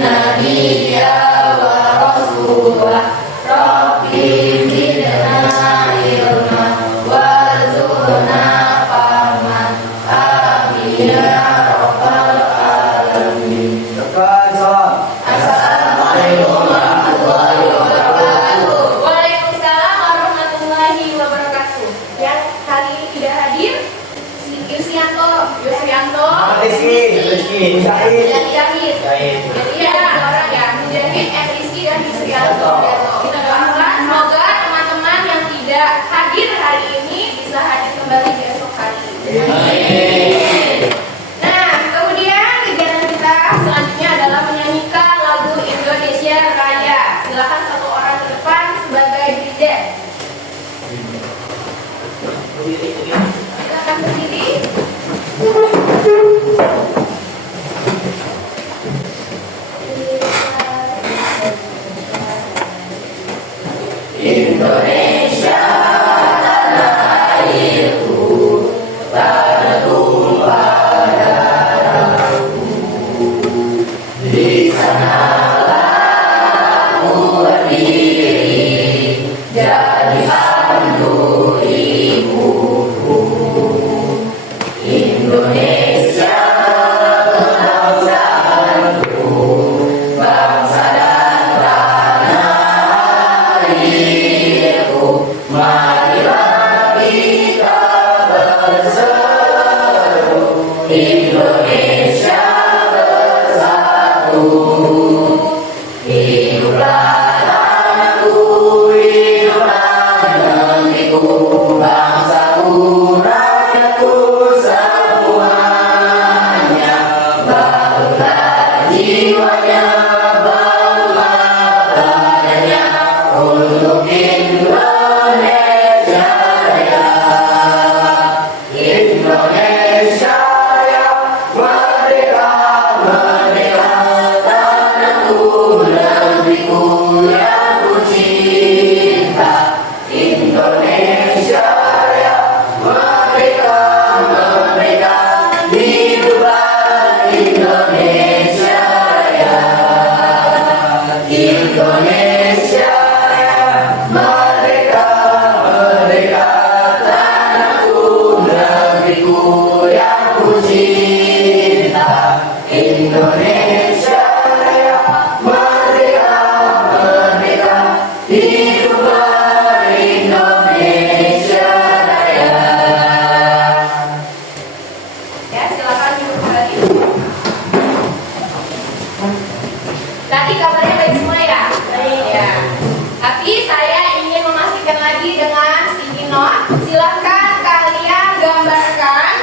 nabiyya wa rasulah rabbi zidna ilma warzuqna fahman amin ya rabbal alamin. Assalamualaikum warahmatullahi wabarakatuh. Waalaikumsalam warahmatullahi wabarakatuh. Yang kali ini tidak hadir Yusrianto, Rizky, Mujahid. Iya, orang ya, Mujahid, Rizky dan Yusrianto. Kita doakan semoga teman-teman yang tidak hadir hari ini bisa hadir kembali di esok hari. Amin. Nah, kemudian kegiatan kita selanjutnya adalah menyanyikan lagu Indonesia Raya. Silakan satu orang ke depan sebagai leader. Silakan berdiri. Indonesia tanah airku, tertumpah darahku. Di sanalah aku berdiri, jadi pandu ibuku. Indonesia kebangsaanku, bangsa dan tanah airku. Marilah kita berseru, Indonesia bersatu. Hiduplah tanahku, hiduplah negeriku, bangsaku, rakyatku semuanya. Bangunlah jiwanya, bangunlah badannya untuk Indonesia Raya. Indonesia Raya, merdeka, merdeka, tanahku, negeriku yang ku cinta. Indonesia Raya, merdeka, merdeka, hiduplah Indonesia Raya. Indonesia Raya, merdeka, merdeka, tanahku, negeriku yang ku cinta. Indonesia Raya, merdeka, merdeka, hiduplah Indonesia Raya. Ya, silakan duduk kembali. Tadi kabarnya baik semua ya? Baik ya. Tapi saya ingin memastikan lagi dengan sticky note. Silakan kalian gambarkan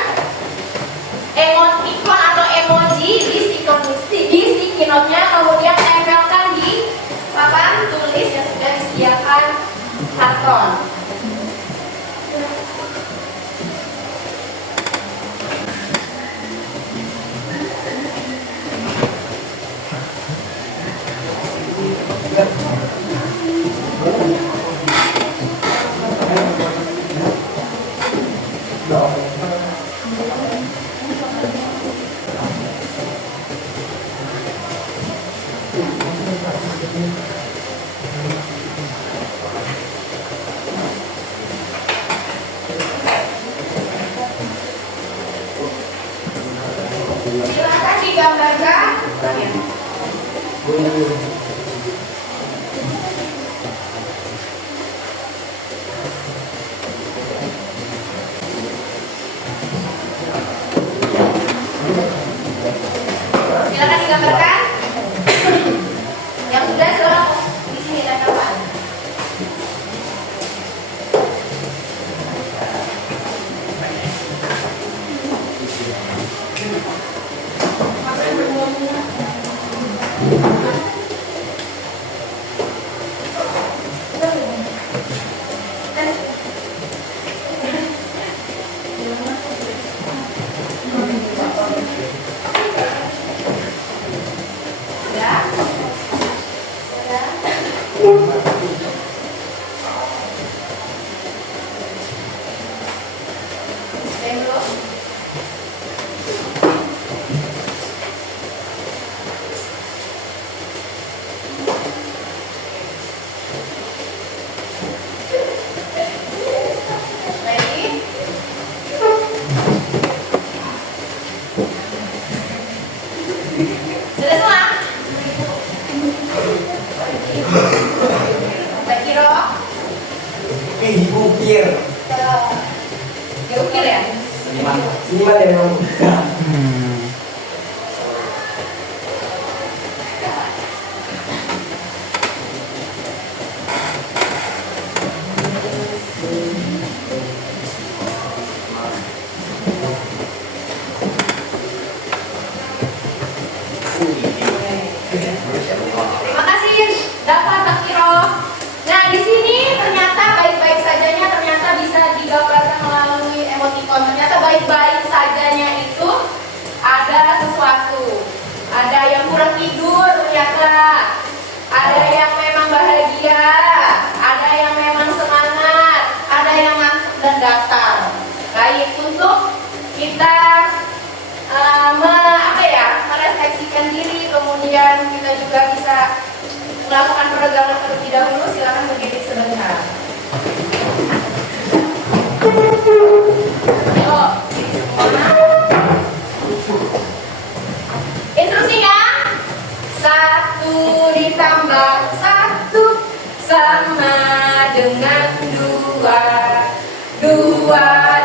emoticon atau emoji di sticky note-nya, kemudian tempelkan di papan tulis yang sudah disediakan karton. Silakan digambarkan. Silakan digambarkan. Yang sudah silakan di sini tempelkan. Terima kasih, Dapat Sakiro. Nah, di sini ternyata baik-baik sajanya ternyata bisa digambarkan melalui emoticon. Ternyata baik-baik sajanya itu ada sesuatu. Ada yang kurang tidur ternyata. Ada yang memang bahagia. Ada yang memang semangat. Ada yang ngantuk dan datar. Baik, untuk kita merefleksikan diri, kemudian kita juga bisa melakukan peregangan terlebih dahulu. Silakan berdiri sebentar. Ayo, instruksinya 1 ditambah 1 sama dengan 2. 2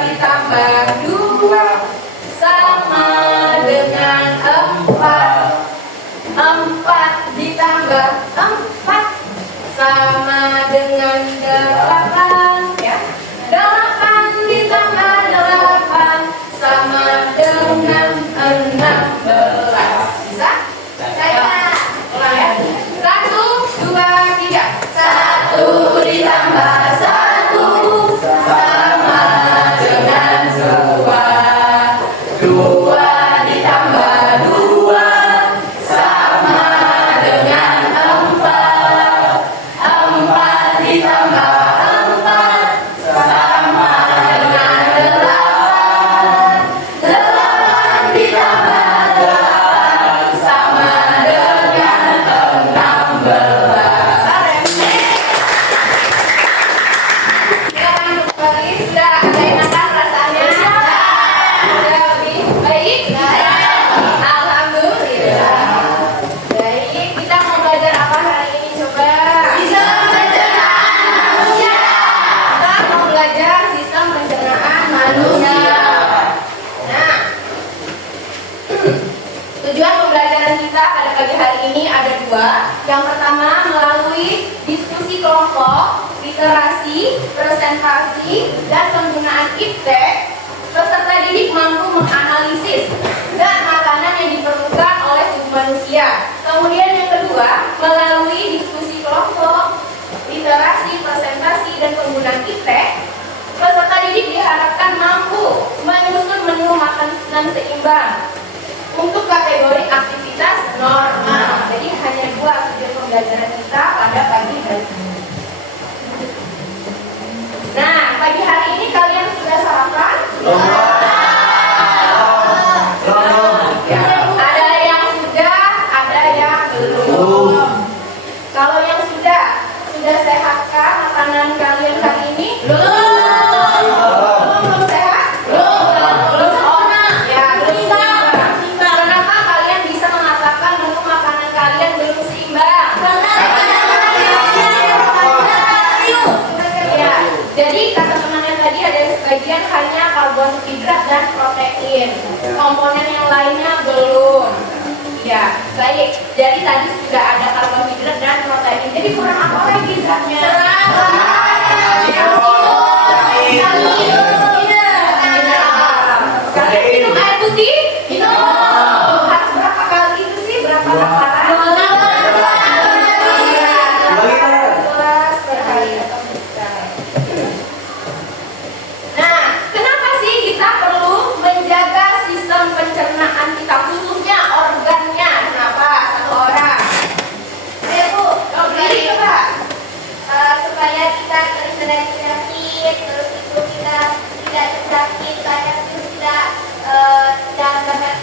ditambah 2 sama dengan 4. 4 ditambah 4 sama dengan 8 ya. 8 ditambah 8 sama dengan 16. Bisa? Saya ulang ya. 1, 2, 3. 1 ditambah 1 sama dengan 2. 2 ditambah 2 sama dengan 4. 4 ditambah 4 sama dengan 8. 8 ditambah 8 sama dengan 16. Silakan kembali. Sudah ada enakan rasanya? Sudah lebih baik? Alhamdulillah. Baik, kita mau belajar apa hari ini coba? Bisa pencernaan manusia. Kita mau belajar sistem pencernaan manusia. Nah, tujuan pembelajaran kita pada pagi hari ini ada 2. Yang pertama melalui diskusi kelompok, literasi, presentasi, dan penggunaan iptek, peserta didik mampu menganalisis zat makanan yang diperlukan oleh tubuh manusia. Kemudian yang kedua, melalui diskusi kelompok, literasi, presentasi, dan penggunaan iptek, peserta didik diharapkan mampu menyusun menu makanan seimbang untuk kategori aktivitas normal. Jadi hanya 2 tujuan pembelajaran kita pada pagi hari ini. Nah, pagi hari ini kalian sudah sarapan? Ya, ada yang sudah, ada yang belum. Kalau yang sudah sehatkah makanan kalian hari ini? Belum sehat? Belum sempurna? Ya, belum seimbang. Kenapa kalian bisa mengatakan menu makanan kalian belum seimbang? Ya, jadi kata temannya tadi ada sebagian hanya karbohidrat dan protein. Komponen yang lainnya belum. Ya, baik. Jadi tadi sudah ada karbohidrat dan protein. Jadi kurang apa lagi zatnya? Kalian minum air putih? Minum. Harus berapa kali itu sih? Berapa takaran? 12 per hari atau liter. Nah, kenapa sih kita perlu menjaga sistem pencernaan kita, khususnya organnya? Kenapa? Satu orang. Ayo Bu, berdiri coba. Supaya kita terhindar penyakit, terus itu kita tidak sakit, terus tidak banyak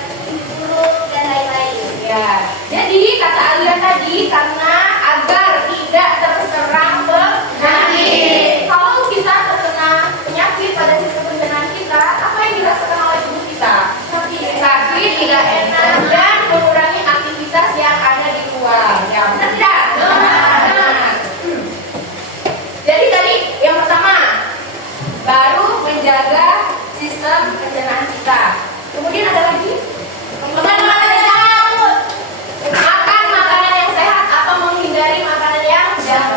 buruk dan lain-lain. Ya, jadi kata Alia tadi karena agar tidak terserang penyakit. Kalau kita terkena penyakit pada sistem pencernaan kita, apa yang dirasakan oleh tubuh kita? Sakit, tidak enak, dan mengurangi aktivitas yang ada di luar. Ya, benar tidak? Benar. Jadi tadi yang pertama baru menjaga sistem pencernaan kita. Kemudian ada lagi makan makanan yang sehat atau menghindari makanan yang junk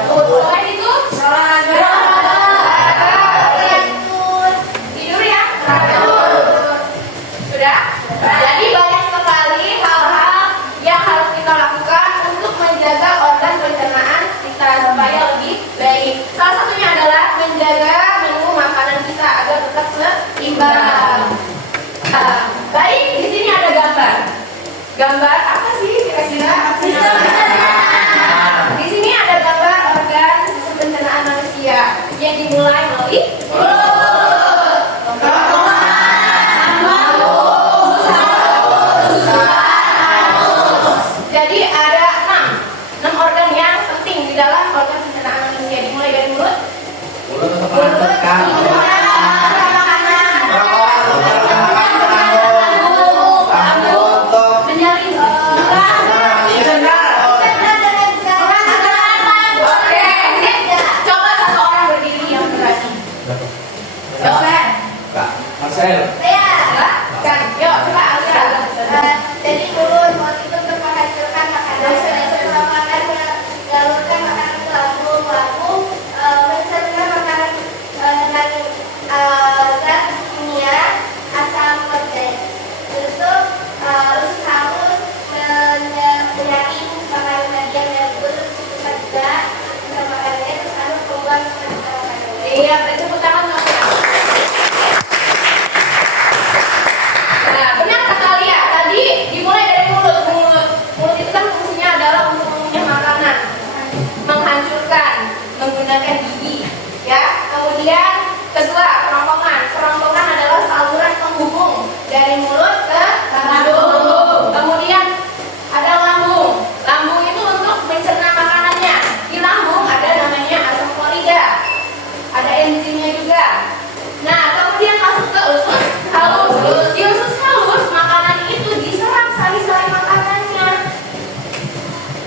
Iya, tepuk tangan semuanya. Nah, benar kata Lia. Tadi dimulai dari mulut. Mulut itu kan fungsinya adalah untuk mengunyah makanan, menghancurkan, menggunakan gigi. Ya. Kemudian kedua, kerongkongan. Kerongkongan adalah saluran penghubung dari mulut ke lambung. Kemudian ada lambung. Lambung itu untuk mencerna makanannya. Di lambung ada namanya asam klorida. Ada enzimnya juga. Nah, kemudian masuk ke usus halus. Di usus halus makanan itu diserap sari-sari makanannya.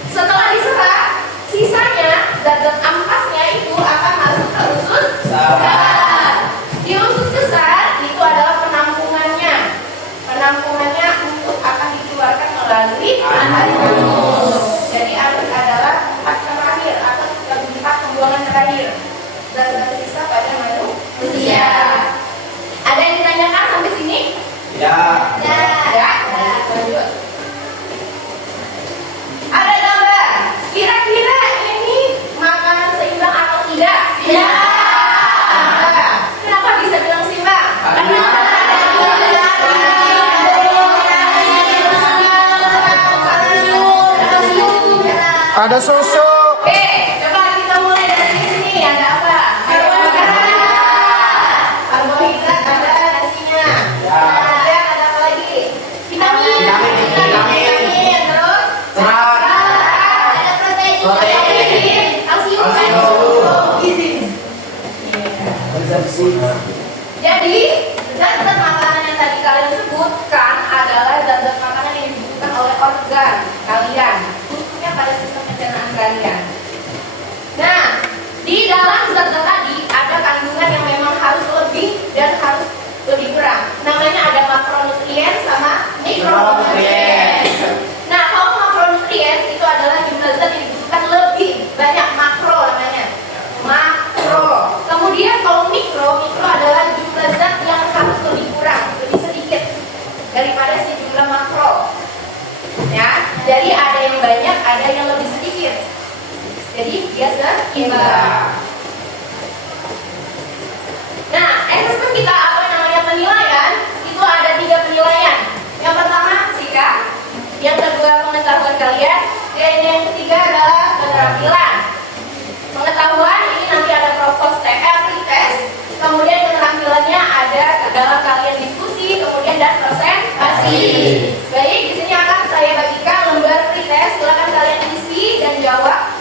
Setelah diserap, sisanya zat-zat ampasnya itu akan masuk ke usus besar. Di usus besar itu adalah penampungannya. Penampungannya untuk akan dikeluarkan melalui anus. Jadi anus adalah tempat terakhir atau tempat pembuangan terakhir zat-zat sisa pada manusia. Ada yang ditanyakan sampai sini? Ya. Ya. Lanjut. Ada gambar. Kira-kira ini makanan seimbang atau tidak? Ya. Kenapa bisa bilang seimbang? Karena Ada susu. Coba kita mulai dari sini. Ada apa? Karbohidrat ada nasinya. Kemudian ada apa lagi? Vitamin. Terus Serat. Ada protein. kalsium. Gizi. Konsumsi. Jadi zat-zat makanan yang tadi kalian sebutkan adalah zat-zat makanan yang dibutuhkan oleh organ kalian, khususnya pada sistem pencernaan kalian. Nah, di dalam zat-zat tadi ada kandungan yang memang harus lebih dan harus lebih kurang. Namanya ada makronutrien sama mikronutrien. Nah, kalau makronutrien itu adalah jumlah zat yang dibutuhkan lebih banyak, makro namanya. Makro. Kemudian kalau mikro adalah jumlah zat yang harus lebih kurang, lebih sedikit daripada si jumlah makro. Ya, jadi ada yang banyak, ada yang lebih sedikit. Jadi dia seimbang. Nah, assessment kita apa namanya penilaian? Itu ada 3 penilaian. Yang pertama sikap, yang kedua pengetahuan kalian, dan yang ketiga adalah keterampilan. Pengetahuan ini nanti ada propos pretest, kemudian keterampilannya ada dalam kalian diskusi, kemudian dan presentasi. Baik, di sini akan saya bagikan lembar pretest, silakan kalian isi dan jawab.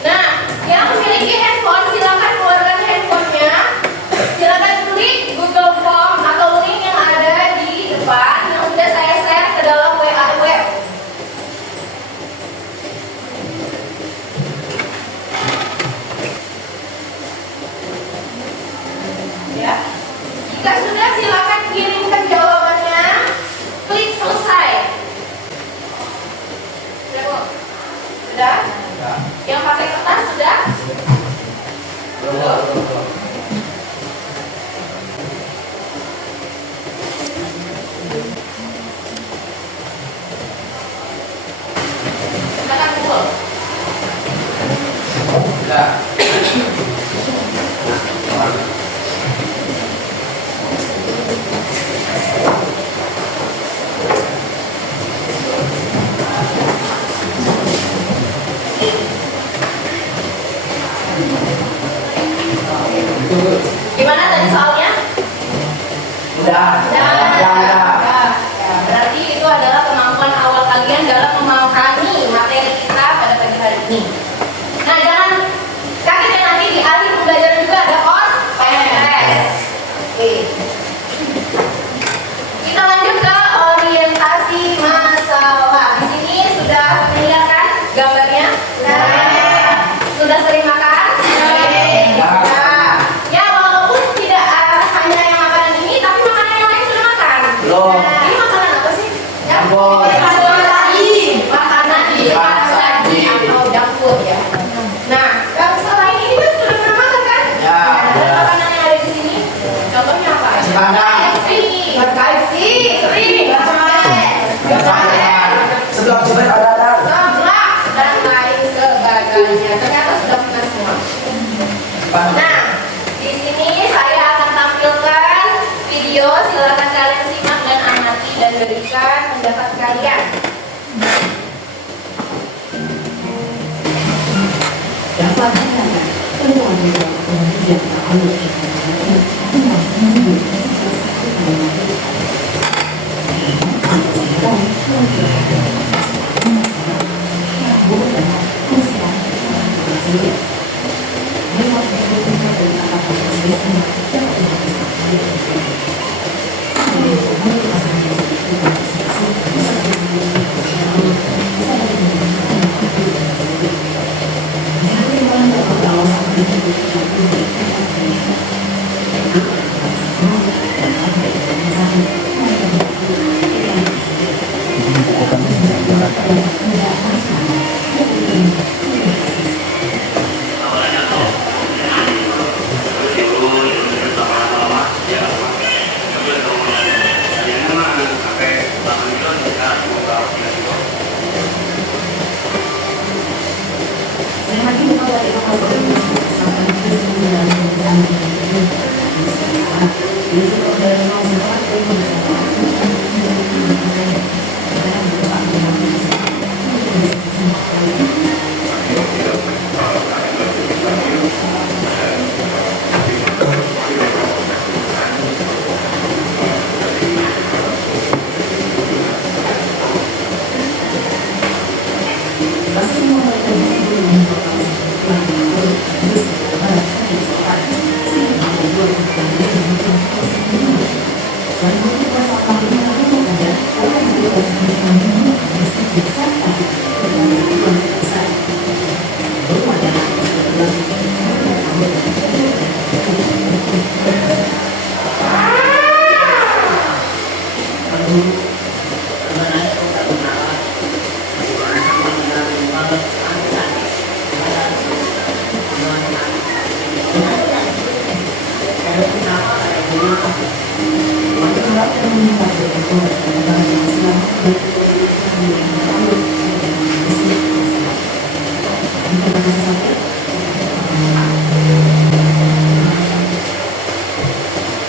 Nah, yang memiliki handphone silakan keluarkan handphonenya. Silakan klik Google Form atau link yang ada di depan yang sudah saya share ke dalam WA web. Ya. Jika sudah silakan kirimkan jawabannya. Klik selesai. Sudah, Bu? Sudah? Yang pakai kertas sudah? Belum. Silakan kumpul. Ya. Gimana tadi soalnya? Udah. Ya, berarti itu adalah kemampuan awal kalian dalam memahami materi kita pada pagi hari ini. Nah, jangan kaget ya, nanti di akhir pembelajaran juga ada OSPS. Oke. Kita lanjut ke orientasi masalah. Di sini sudah mendengarkan gambarnya? Sudah sering makan? Ya, walaupun tidak kembalikan. Dapat dikatakan, peluang yang kemudian tak perlu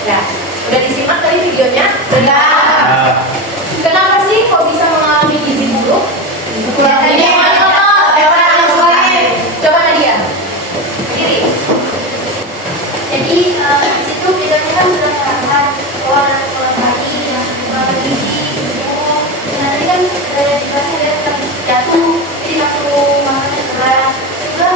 Ya, udah disimak tadi videonya? Udah. Kenapa sih kok bisa mengalami gizi buruk? Ini orang yang lain. Coba Nadia. Diri. Jadi di situ videonya kan sudah menerangkan bahwa sholat pagi, gizi, semua. Nah, tadi kan sudah dikasih ya tentang jatuh, jadi nafsu makannya keras. Juga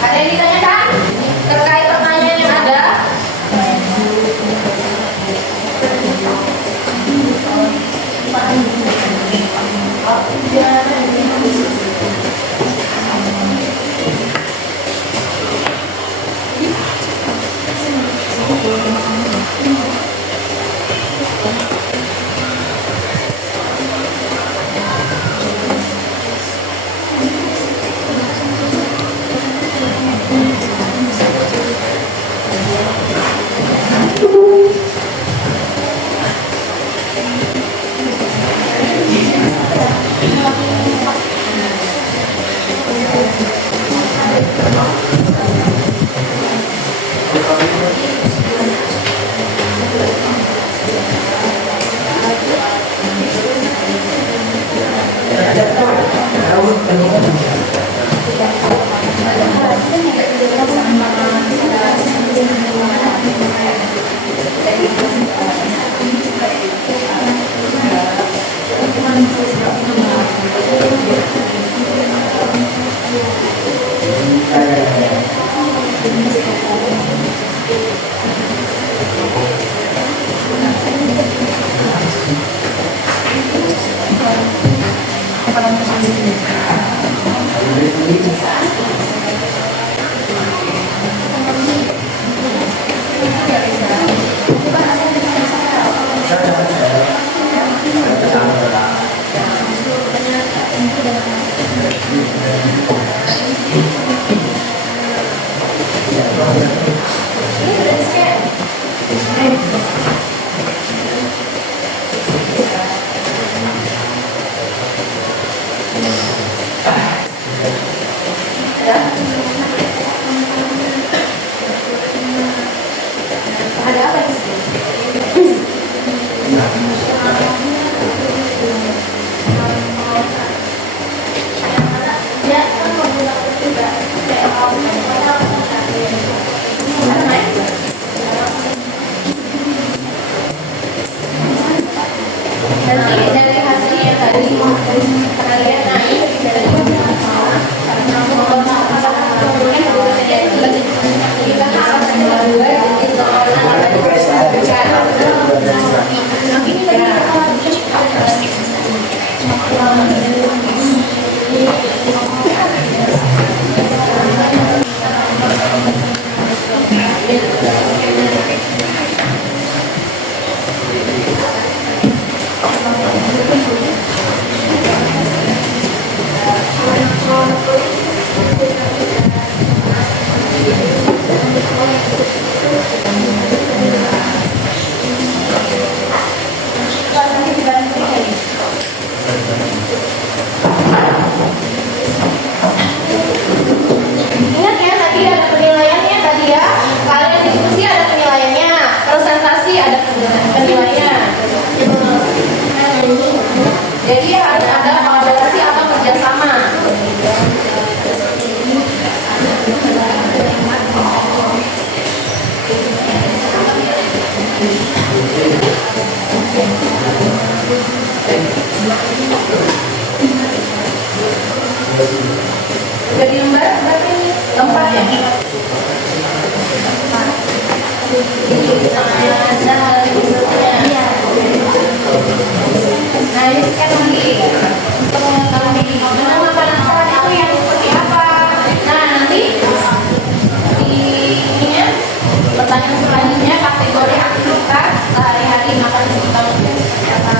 Ada yang ditanyakan terkait pertanyaan yang ada? Ada apa di sini? Ya, kan menggunakan juga nanti dari hasil yang tadi kalian naik dari kita harus dua ingat ya, tadi ada penilaiannya tadi ya. Kalian diskusi ada penilaiannya, presentasi ada penilaiannya. Jadi harus ada kolaborasi atau kerjasama. Jadi lembar berarti tempat ya. Nah ini sekarang lagi nama penasaran itu yang seperti apa. Nah nanti di ininya pertanyaan selanjutnya kategori aktivitas sehari-hari makan kita seperti apa.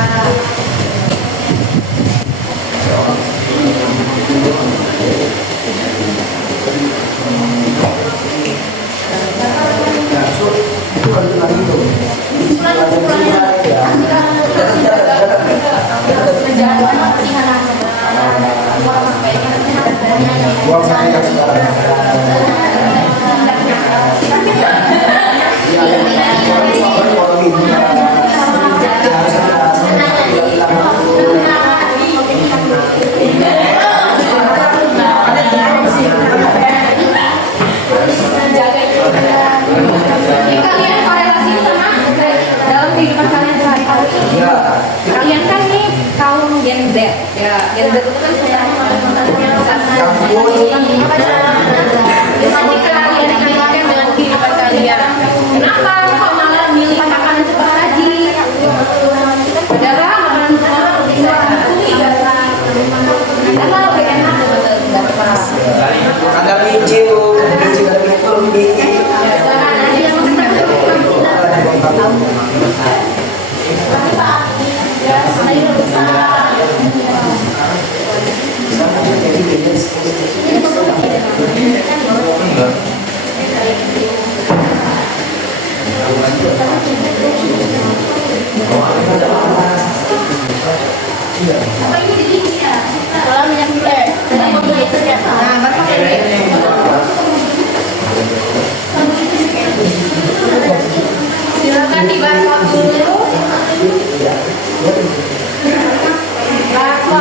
Buang saya sekarang. Ini kalian korelasi sama dalam kehidupan kalian sehari-hari. Kalian kan nih kaum Gen Z, ya Gen Z itu kan sudah nanti kalian kaitkan dengan kehidupan kalian. Kenapa kok malah milih makanan cepat saji? Padahal makanan cepat bisa karena lebih enak nggak pas. Ada biji, biji ada biji. Silakan dibaca dulu. Baca.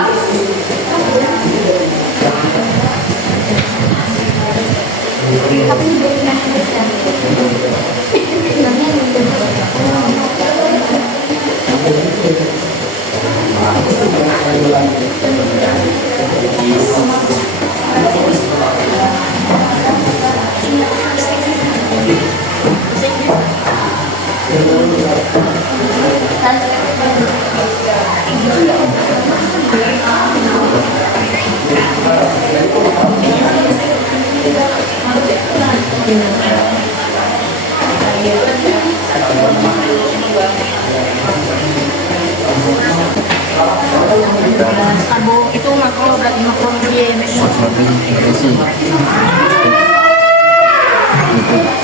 Karbo itu makro berarti makro IMF.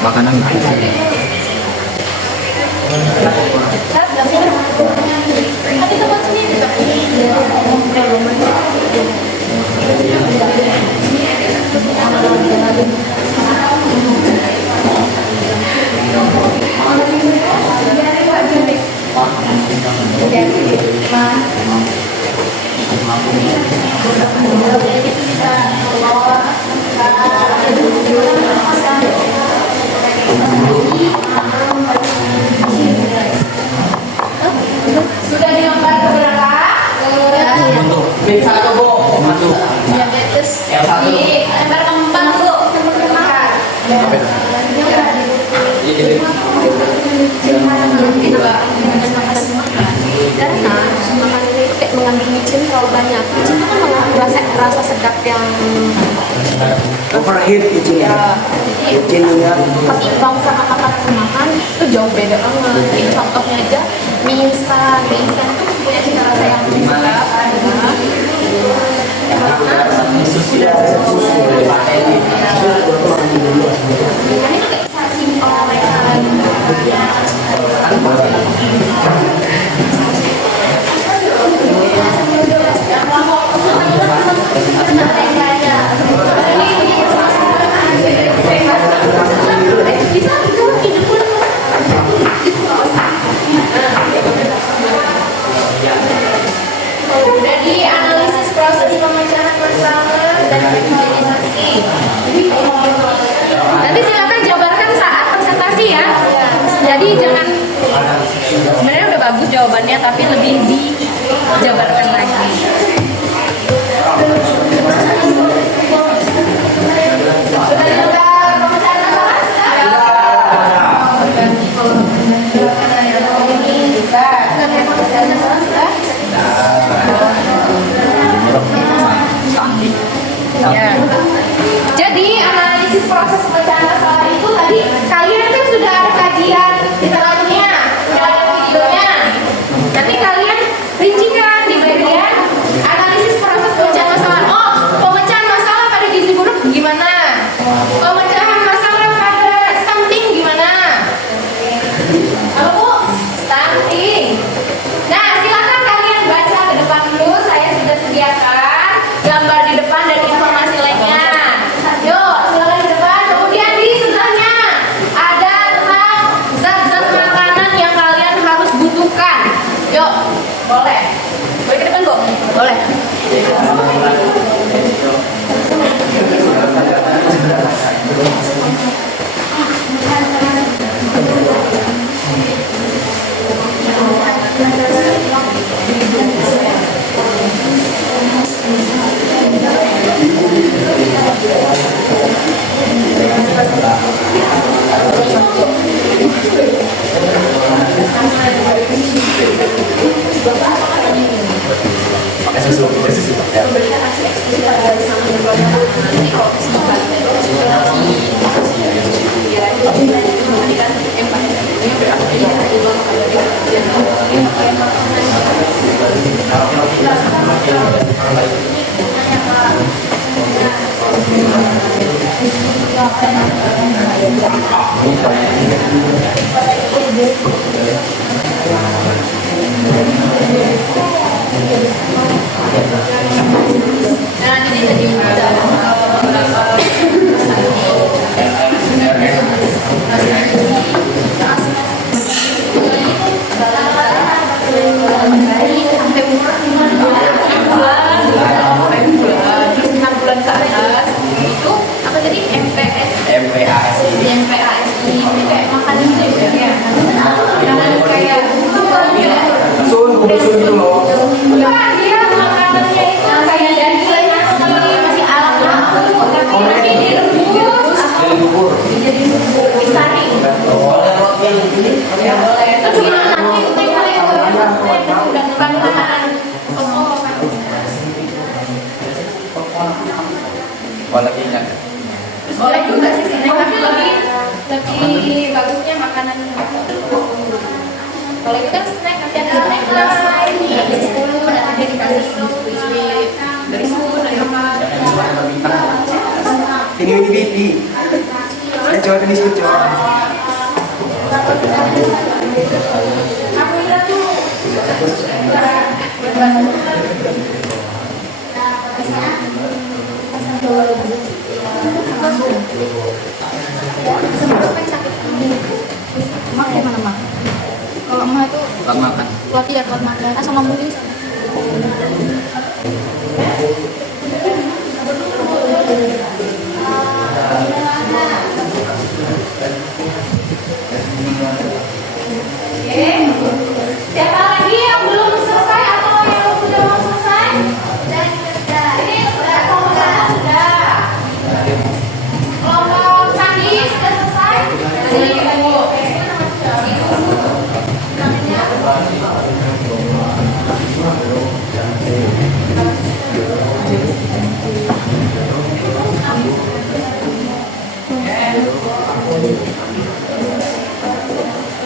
Makanan Tapi tempat sendiri Sudah dilempar ke belakang. Big satu bu. Diabetes. Lempar ke empat bu. karena makanan itu kayak mengandung micin terlalu banyak. Micin itu kan mengandung rasa sedap yang Overheat biji ya. Bijinya. ketimbang sama makanan rumahan itu jauh beda banget. Ini contohnya aja mie instan. Mie instan itu punya cita rasa yang sedap. Ini tuh kayak simpel mereka. Jadi analisis proses pemecahan bersama dan visualisasi. Nanti silakan jabarkan saat presentasi ya. Jadi jangan sebenarnya udah bagus jawabannya tapi lebih dijabarkan lagi. Sudah dilakukan pemecahan masalah? Ya. Jadi analisis proses pemecahan masalah itu tadi kalian kan sudah ada kajian di tengahnya, sudah ada videonya. Nanti kalian rincikan di bagian analisis proses pemecahan masalah. Oh, pemecahan masalah pada gizi buruk gimana? Pemecahan masalah pada stunting gimana? Halo Bu, stunting. Nah, silakan kalian baca ke depan dulu. Saya sudah sediakan gambar di depan dan informasi lainnya. Pakai susu, pakai susu. Ya. memberikan aksi eksklusif pada bersama keluarga. Nanti kalau kesempatan itu ya itu tadi kan nah ini tadi ada beberapa sampai umur 6 bulan ke atas itu apa tadi MPASI. MPASI ini kayak makan gitu ya jangan kayak Sun gitu loh. Wah, dia makanannya itu kayak daging masih alam tapi nanti direbus Jadi bubur. jadi bubur disaring ya boleh tapi nanti udah bukan makanan pokok kan Kalau lagi ingat. boleh juga sih snack tapi lebih bagusnya makanan kalau kita snack nanti ada snack lain ada 10 dan ada dikasih biskuit dari spoon dari apa Ini bibi. Saya coba tadi biskuit coba. aku lihat tuh Mak gimana mak? Kalau emak itu Bukan makan. kuat ya kuat makan. Asal ngomongin. oke siapa lagi yang belum selesai atau yang sudah mau selesai ini sudah sudah kelompok Sandi sudah selesai sini ibu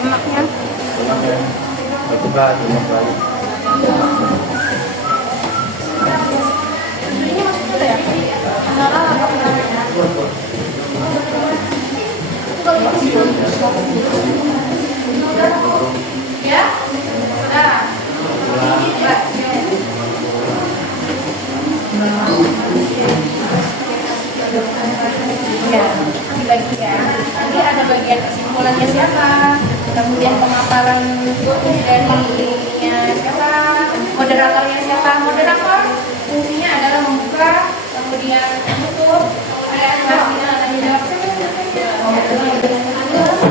Emaknya. Batu batu. Ini maksudnya ya? Nara ya sudah ya dibagi ya nanti ada bagian kesimpulannya siapa kemudian pemaparan dari ininya siapa moderatornya siapa moderator fungsinya adalah membuka kemudian menutup kemudian ngasih tanya jawab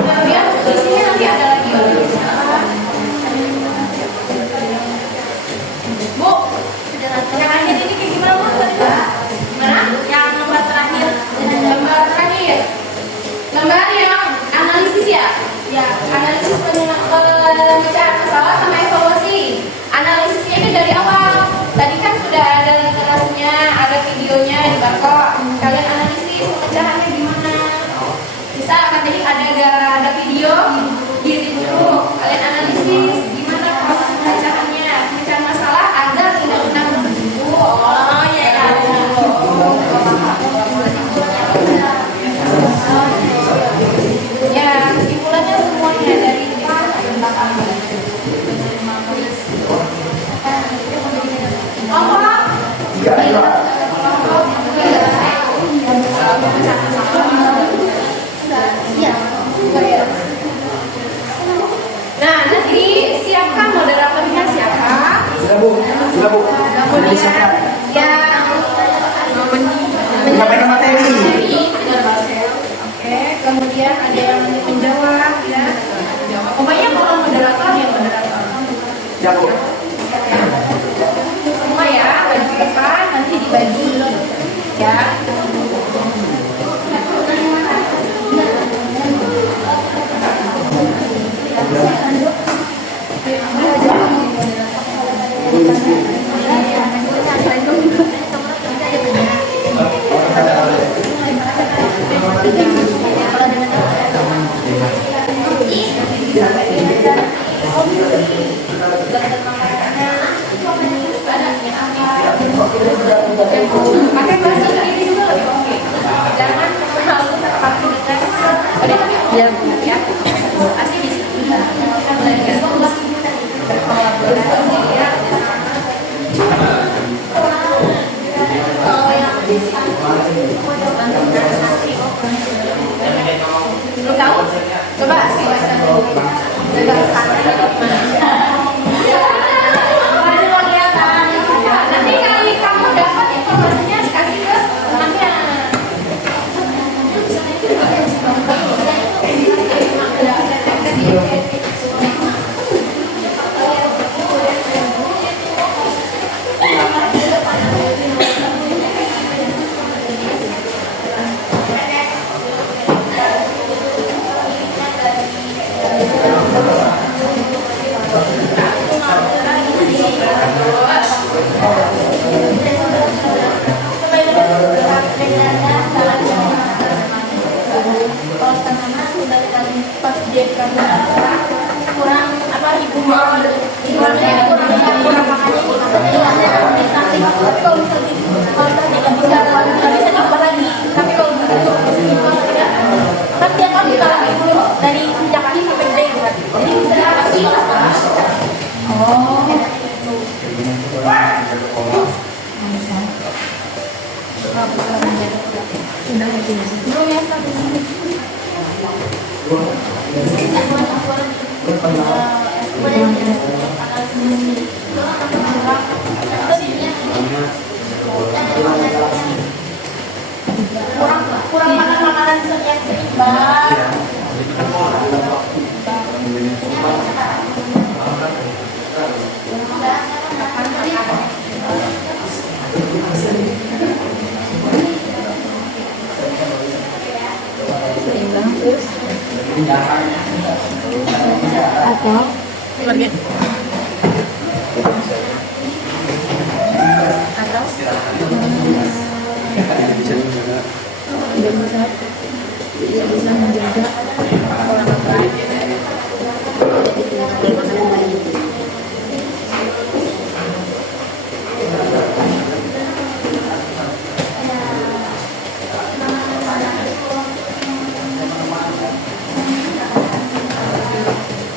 kemudian isinya nanti ada lagi Bu yang akhir ini kayak gimana Bu? Gimana? Yang gambar terakhir gambar terakhir gambar yang analisis ya? Ya, analisis pemecahan masalah sama evaluasi. Analisisnya ini dari awal. Tadi kan sudah ada literasinya, ada videonya di Bangkok. Kalian analisis pemecahannya gimana? Bisa kan tadi ada video di dulu. Kalian analisis gimana proses pemecahannya, pemecahan masalah agar undang-undang tertentu. Oh ya. Ya, kesimpulannya semuanya dari nah, nanti siapkan moderatornya siapa? Sudah bu. Sudah bu. Sudah disiapkan. Ya, Menyampaikan materi. Oke, kemudian ada yang nanti menjawab ya. Pokoknya kalau moderator yang moderator. Siap bu. Semua ya, bagi depan nanti dibagi ya. Ya, ya. Pasti bisa. Belum tahu? Coba nanti kali kamu dapat informasinya kasih ke temannya. Kurang apa ibu mau kurang makannya kalau misalnya bisa diubah lagi tapi kalau begitu kan tiap kali kita lagi dari sejak kaki sampai gede jadi bisa dikasih belum ya kurang makan makanan yang seimbang. Seimbang terus atau bisa menjaga pola makan jadi makanan lain.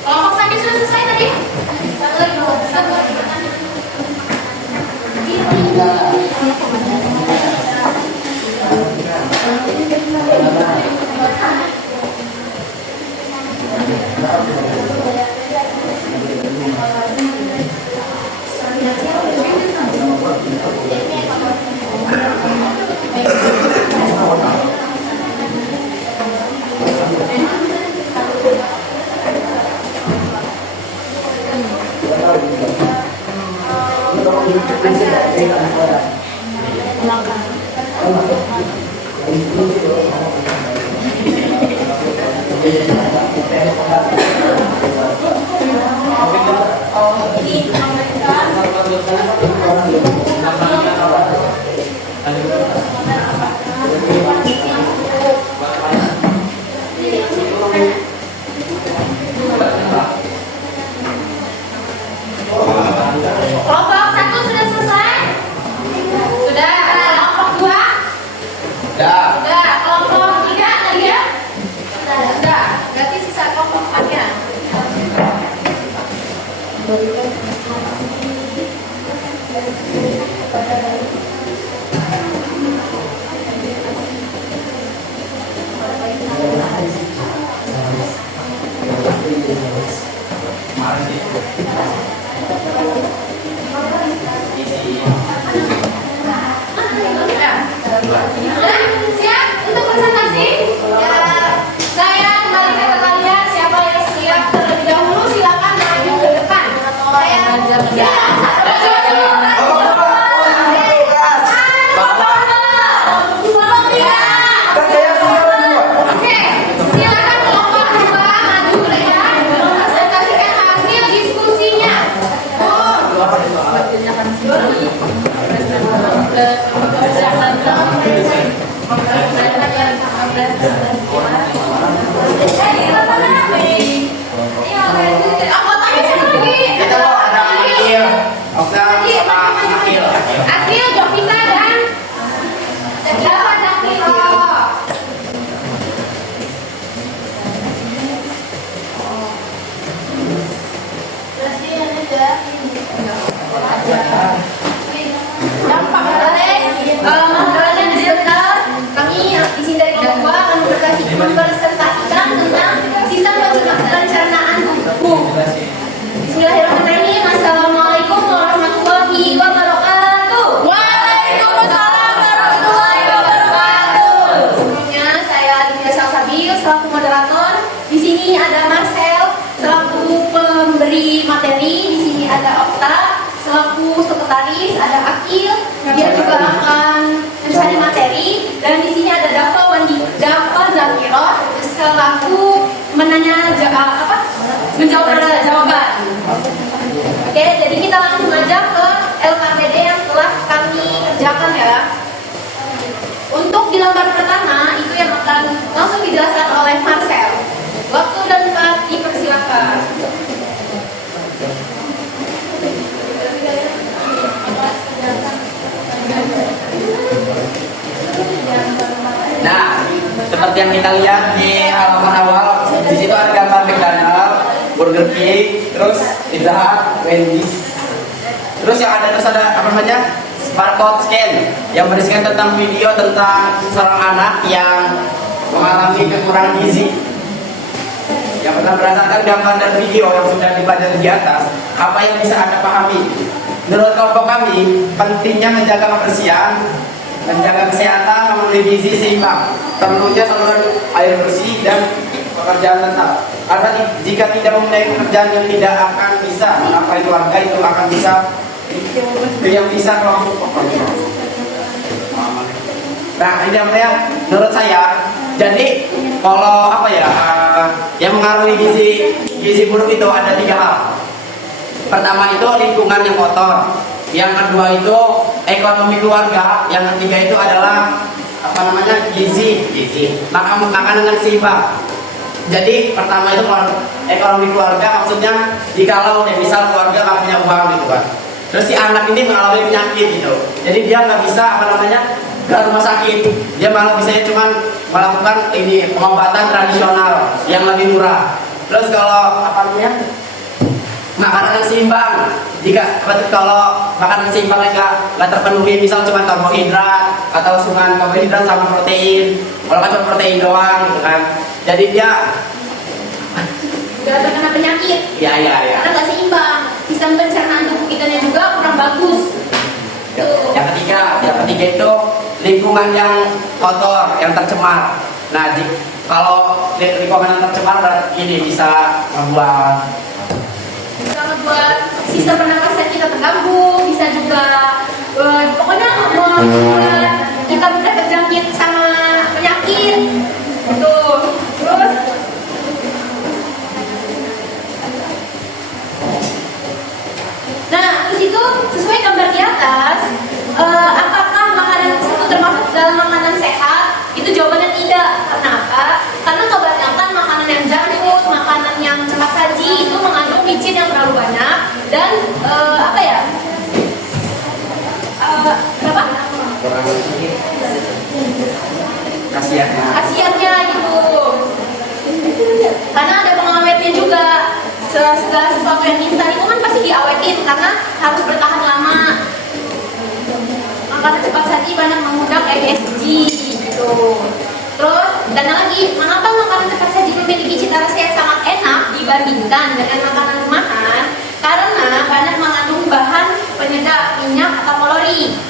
Kelompok tadi sudah selesai tadi? Kelompok 1 sudah selesai? Sudah. Kelompok 2? Sudah. Kelompok 3 tadi ya? Sudah. Berarti sisa kelompok 4-nya. Siap untuk presentasi? Ya, saya kembalikan ke kalian. Siapa yang siap terlebih dahulu silakan maju ke depan. Oke, silakan kelompok 2 maju ke depan. Presentasikan hasil diskusinya. Anggotanya siapa lagi? Akil, Jovita dan Dava Zakiro. selaku moderator. Di sini ada Marcel selaku pemberi materi. Di sini ada Okta selaku sekretaris. Ada Akil, dia juga akan mencari materi. Dan di sini ada Dava Zakiro selaku menjawab jawaban. Oke, jadi kita langsung aja ke LKPD yang telah kami kerjakan ya. Untuk di lembar pertama itu yang akan langsung dijelaskan oleh Marcel. Waktu dan tempat dipersilakan. Nah, seperti yang kita lihat di halaman awal, di situ ada gambar McDonald, Burger King, terus Pizza Hut, Wendy's. Terus yang ada terus ada apa namanya? Barcode scan yang berisikan tentang video tentang seorang anak yang mengalami kekurangan gizi. Yang pernah berdasarkan gambar dan video yang sudah dipelajari di atas, apa yang bisa Anda pahami? Menurut kelompok kami, pentingnya menjaga kebersihan, menjaga kesehatan, memenuhi gizi seimbang, perlunya saluran air bersih dan pekerjaan tetap. Karena jika tidak mempunyai pekerjaan yang tidak akan bisa menafkahi keluarga, itu akan bisa yang bisa kelompok. Nah, ini namanya menurut saya. Jadi kalau apa ya, yang mengaruhi gizi buruk itu ada 3 hal. Pertama itu lingkungan yang kotor. Yang kedua itu ekonomi keluarga. Yang ketiga itu adalah apa namanya gizi makanan yang seimbang. Jadi pertama itu ekonomi keluarga, maksudnya jikalau misal keluarga nggak punya uang gitu kan. Terus si anak ini mengalami penyakit gitu. Jadi dia nggak bisa ke rumah sakit. Dia malah bisanya cuma melakukan pengobatan tradisional yang lebih murah. Terus kalau makanan yang seimbang, kalau makanan seimbangnya nggak terpenuhi, misal cuma karbohidrat atau cuma karbohidrat sama protein, kalau kan cuma protein doang gitu kan. Jadi dia Udah terkena penyakit. Iya. Karena nggak seimbang. Sistem pencernaan tubuh kita juga kurang bagus. Yang ketiga itu lingkungan yang kotor, yang tercemar. Nah, kalau lingkungan yang tercemar ini bisa membuat sistem pernapasan kita terganggu, bisa juga pokoknya membuat kita mudah terjangkit sama penyakit. Betul. Terus itu sesuai gambar di atas, apakah makanan tersebut termasuk dalam makanan sehat? Itu jawabannya tidak. Kenapa? Karena kebanyakan makanan yang junk food, makanan yang cepat saji itu mengandung micin yang terlalu banyak dan khasiatnya gitu. Karena ada pengawetnya juga. Segala sesuatu yang instan itu kan pasti diawetin karena harus bertahan lama. Makanan cepat saji banyak mengundang MSG gitu. Terus dan lagi, mengapa makanan cepat saji memiliki cita rasa yang sangat enak dibandingkan dengan makanan rumahan? Karena banyak mengandung bahan penyedap minyak atau kalori,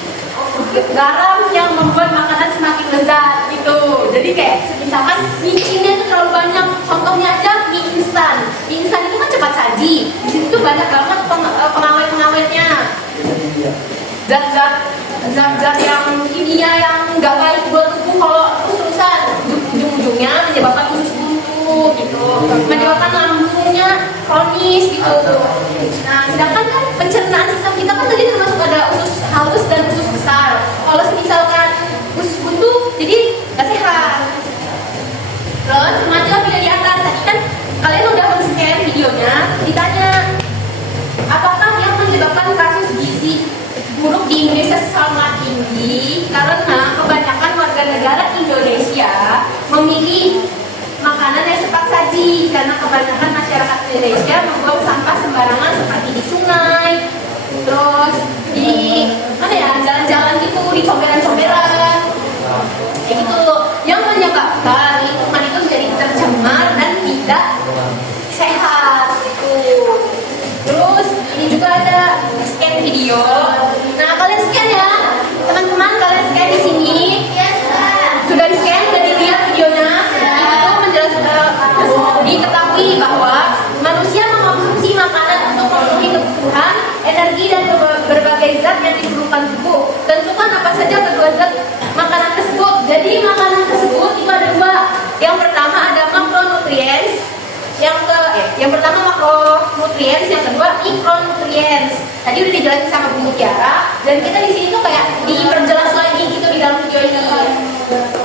garam yang membuat makanan semakin lezat gitu. Jadi kayak misalkan micinnya itu terlalu banyak. Contohnya aja mie instan. Mie instan itu kan cepat saji. Di situ tuh banyak banget pengawet-pengawetnya. Zat-zat yang kimia yang nggak baik buat tubuh. Kalau terus-terusan ujung-ujungnya menyebabkan usus buntu gitu, menyebabkan lambungnya kronis gitu. Nah, sedangkan kan pencernaan sistem kita kan tadi termasuk ada usus halus dan usus besar. Kalau misalkan usus buntu, jadi nggak sehat. Terus semacam video di atas tadi kan kalian udah men-scan videonya, ditanya apakah yang menyebabkan kasus gizi buruk di Indonesia sangat tinggi karena kebanyakan warga negara Indonesia memilih makanan yang cepat saji karena kebanyakan masyarakat Indonesia membuang sampah sembarangan seperti di sungai, terus di jalan-jalan gitu, di comberan-comberan kayak gitu, yang menyebabkan lingkungan itu menjadi tercemar dan tidak sehat gitu. Terus ini juga ada scan video. Nah, kalian scan ya teman-teman, kalian scan di sini. Sudah di scan, sudah dilihat videonya. Itu menjelaskan makronutrients, yang kedua mikronutrients. Tadi udah dijelasin sama Bu Mutiara, dan kita di sini tuh kayak diperjelas lagi gitu di dalam video ini.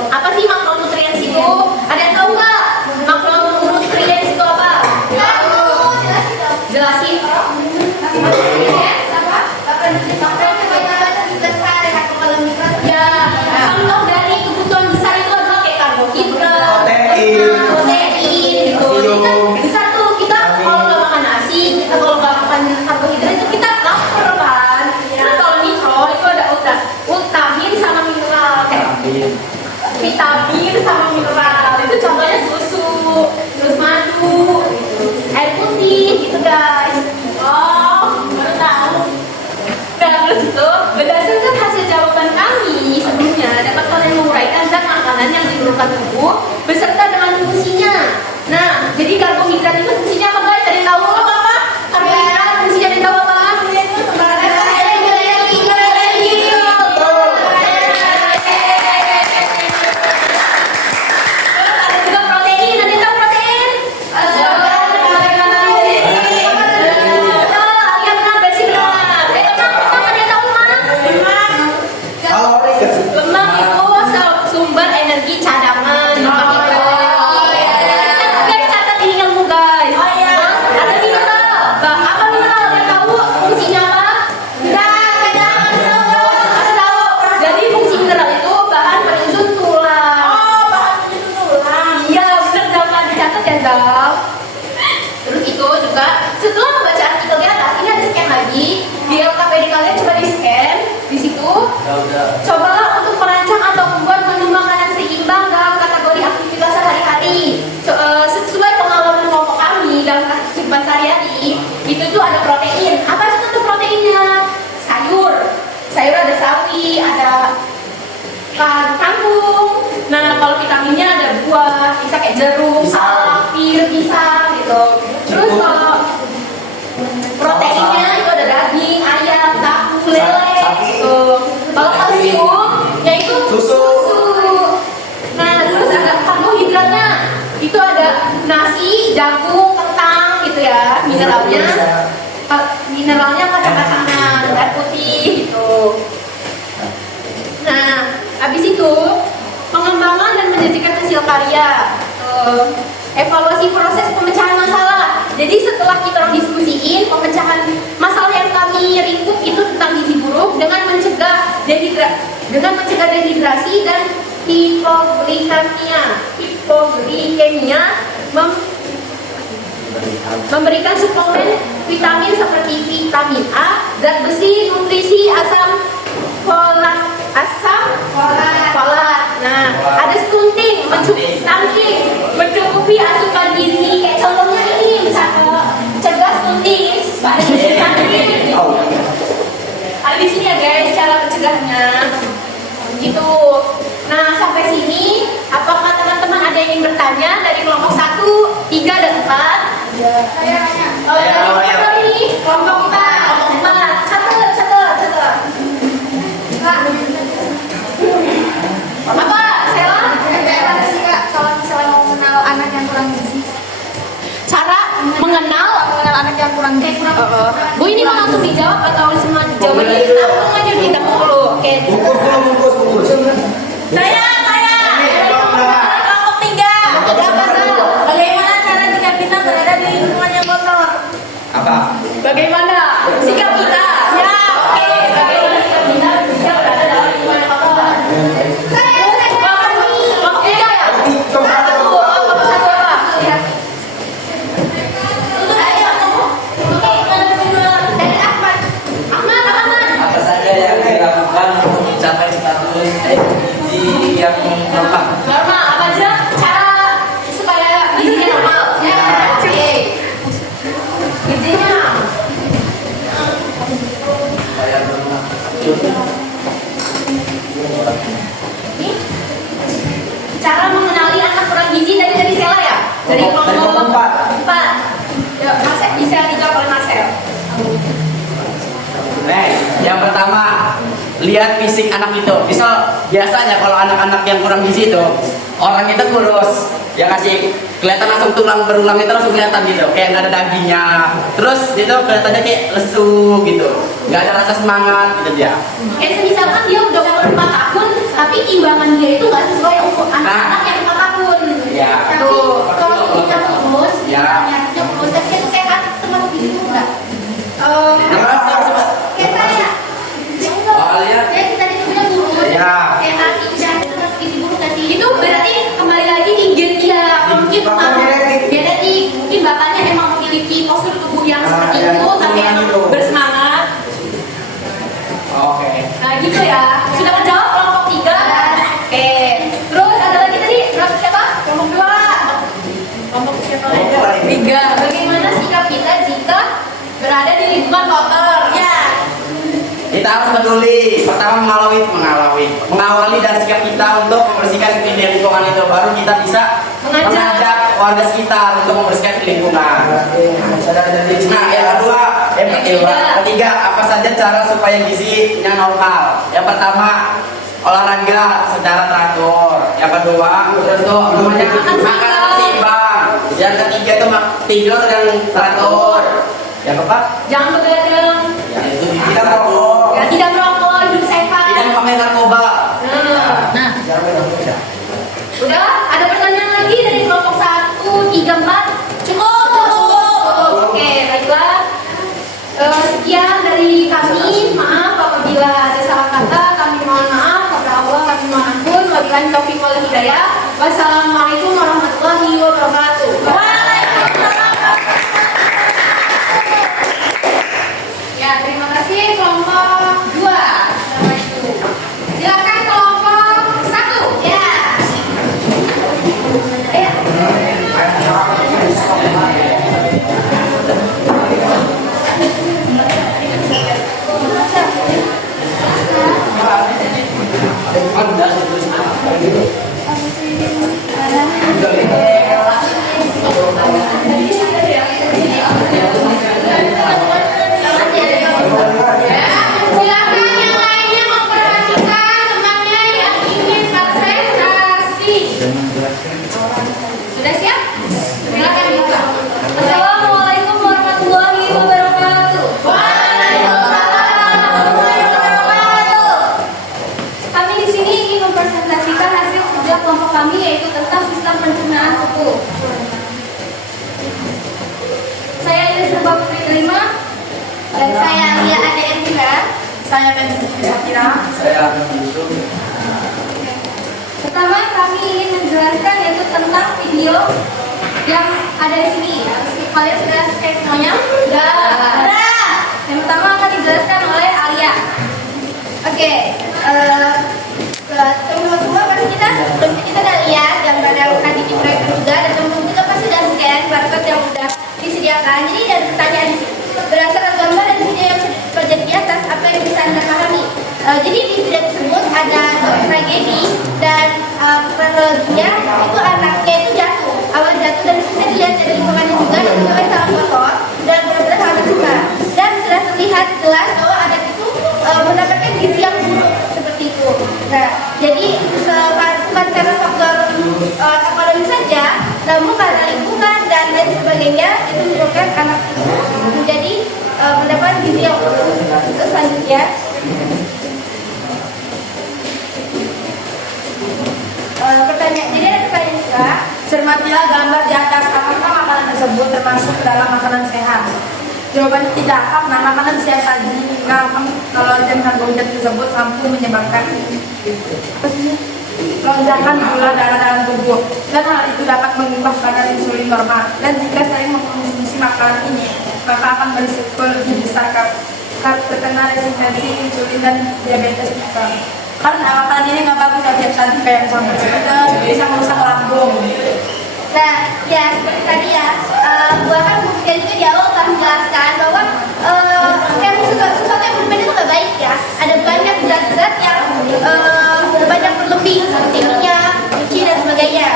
Apa sih makronutrients itu? Ada yang tahu nggak? Makronutrients itu apa? Jelasin. Ya, contoh dari kebutuhan besar itu adalah kayak karbohidrat, protein, gitu. Bisa tuh kita kalau nggak makan nasi, kita kalau nggak makan karbohidrat itu kita lapar kan. Terus kalau mikro itu ada vitamin sama mineral, kayak vitamin sama mineral. Itu contohnya susu, terus madu, air putih, gitu guys. Oh, baru tahu. Nah, terus itu berdasarkan hasil jawaban kami sebelumnya dapat kalian menguraikan zat makanan yang diperlukan tubuh beserta dengan fungsinya. Nah, jadi karbohidrat itu fungsinya apa guys? Ada yang tahu apa? Karbohidrat fungsinya ada yang tahu apa? Ada juga protein. Ada yang tahu protein? Lemak itu sumber energi cadangan. Lemak itu. Guys, catat ini ilmu guys. Ada mineral. Apa mineral? Ada yang tahu fungsinya apa? Tahu. Jadi fungsi mineral itu bahan penyusun tulang. Iya, benar Zal. Dicatat ya Zal. Terus itu juga setelah membaca artikel di atas ini ada scan lagi. Di LKPD kalian coba di scan. Di situ cobalah untuk merancang atau membuat menu makanan seimbang dalam kategori aktivitas sehari-hari. Sesuai pengalaman kelompok kami dalam kehidupan sehari-hari, itu tuh ada protein. Apa itu tuh proteinnya? Sayur ada sawi, ada kangkung. Nah, kalau vitaminnya ada buah, bisa kayak jeruk, salak, pir, pisang gitu. Terus kalau proteinnya itu ada daging, ayam, tahu, lele gitu. Kalau kalsium yaitu susu. Nah, terus ada karbohidratnya. Itu ada nasi, jagung, kentang gitu ya. Mineralnya kacang-kacangan, air putih gitu. Nah, habis itu pengembangan dan menjadikan hasil karya. Evaluasi proses pemecahan masalah. Jadi setelah kita diskusiin pemecahan masalah yang kami ringkup itu tentang gizi buruk dengan mencegah dehidrasi dan hipoglikemia, memberikan suplemen vitamin seperti vitamin A, zat besi, nutrisi, asam folat. Nah, ada stunting, mencukupi asupan gizi. Kayak contohnya ini bisa cegah stunting. Ada di sini ya guys cara pencegahannya. Gitu. Nah, sampai sini apakah teman-teman ada yang ingin bertanya dari kelompok 1, 3, dan 4? Saya tanya. Dari ini kelompok 4. Catat. Apa? Sela? Gimana sih Kak kalau misalnya mau mengenal anak yang kurang gizi? Cara mengenal anak yang kurang gizi. Bu, ini mau langsung dijawab atau semua dijawab? Langsung aja kita dulu. Oke. Bungkus. Saya dari kelompok 3. Berapa Sal? Bagaimana cara jika kita berada di lingkungan yang kotor? Apa? Bagaimana sikap kita? Ya, oke. Bagaimana sikap kita jika berada dalam lingkungan yang kotor? Kelompok 3 ya? Kelompok 1 apa? Apa saja yang dilakukan untuk mencapai status gizi yang normal? Normal, apa aja cara supaya gizinya normal? Oke. Gizinya ini cara mengenali anak kurang gizi dari Sela ya? Dari kelompok 4. Ya, Marcel bisa dijawab oleh Marcel. Yang pertama lihat fisik anak itu. Misal biasanya kalau anak-anak yang kurang gizi itu orang itu kurus, ya kasih kelihatan langsung tulang berulang itu langsung kelihatan gitu, kayak nggak ada dagingnya. Terus itu kelihatannya kayak lesu gitu, nggak ada rasa semangat gitu dia. Kayak misalkan dia udah umur 4 tahun, tapi timbangan dia itu nggak sesuai umur anak-anak yang 4 tahun. Ya. Tapi kalau kita kurus, Ya. misalnya kita kurus, tapi kita sehat, termasuk di situ nggak? Kayak saya. Oh, lihat. Saya kita disebutnya kurus, Ya. sehat, tidak termasuk gizi buruk nggak sih? Itu berarti kembali lagi di gen dia. Mungkin genetik, mungkin bapaknya emang memiliki postur tubuh yang seperti itu, tapi bersemangat. Oke. Nah gitu ya, sudah menjawab kelompok 3. Oke, terus ada lagi tadi kelompok siapa? Kelompok 2. Kelompok siapa lagi? 3. Bagaimana sikap kita jika berada di lingkungan kotor? Ya. Kita harus peduli. Pertama mengawali dari sikap kita untuk membersihkan lingkungan itu, baru kita bisa mengajak warga sekitar untuk membersihkan lingkungan. Nah, yang ketiga, apa saja cara supaya gizinya normal? Yang pertama, olahraga secara teratur. Yang kedua, makan seimbang. Yang ketiga itu tidur yang teratur. Yang keempat, Jangan begadang. yang itu tidak merokok. Ya, tidak merokok, hidup sehat. Tidak pakai narkoba. Nah, udah ada pertanyaan lagi dari kelompok 1, 3, 4. Cukup. Oke, baiklah. Sekian dari kami. Maaf apabila ada salah kata. Kami mohon maaf kepada Allah. Kami mohon ampun. Wabillahi taufiq wal hidayah. Wassalamualaikum warahmatullahi wabarakatuh. Waalaikumsalam. Ya, terima kasih kelompok 2. Silakan kelompok 1. Ya. Silakan yang lainnya memperhatikan temannya yang ingin konsentrasi. Sudah siap? Silakan dibuka. Assalamualaikum warahmatullahi wabarakatuh. Waalaikumsalam warahmatullahi wabarakatuh. Kami di sini ingin mempresentasikan hasil kerja kelompok kami, yaitu tentang sistem pencernaan tubuh. Saya Iris Serba Putri Delima. Dan saya Lia Ade Endira. Saya Bensi Sakira. Saya Yusuf. Pertama kami ingin menjelaskan yaitu tentang video yang ada di sini. Kalian sudah cek semuanya? Sudah. Yang pertama akan dijelaskan oleh Alia. Oke. Teman-teman semua pasti kita udah lihat gambar yang tadi diproyekkan juga, dan teman-teman juga pasti sudah scan barcode yang sudah disediakan. Jadi ada pertanyaan di sini. Berdasarkan gambar dan video yang sudah terjadi di atas, apa yang bisa Anda pahami? Jadi di video tersebut ada tragedi, dan kronologinya itu anaknya itu jatuh. Awal jatuh dan bisa dilihat dari lingkungannya juga, dan lingkungannya sangat kotor dan benar-benar sangat terbuka. Dan sudah terlihat jelas bahwa anak itu mendapatkan gizi yang buruk seperti itu. Nah, jadi bukan karena faktor ekonomi saja, namun karena lingkungan dan lain sebagainya, itu menyebabkan anak itu menjadi mendapat gizi yang buruk. Terus selanjutnya, jadi ada pertanyaan juga. Cermatilah gambar di atas, apakah makanan tersebut termasuk dalam makanan sehat? Jawabannya tidak, karena makanan siap saji kalau karbohidrat tersebut mampu menyebabkan lonjakan gula darah dalam tubuh, dan hal itu dapat mengubah kadar insulin normal. Dan jika sering mengkonsumsi makanan ini, maka akan berisiko lebih besar terkena resistensi insulin dan diabetes juga. Karena makanan ini nggak bagus siap saji, kayak misalnya bisa merusak lambung. Nah, ya seperti tadi ya, bahkan mungkin juga di awal telah menjelaskan bahwa yang sesuatu yang berbeda itu nggak baik ya. Ada banyak zat-zat yang banyak berlebih seperti minyak, cuci dan sebagainya.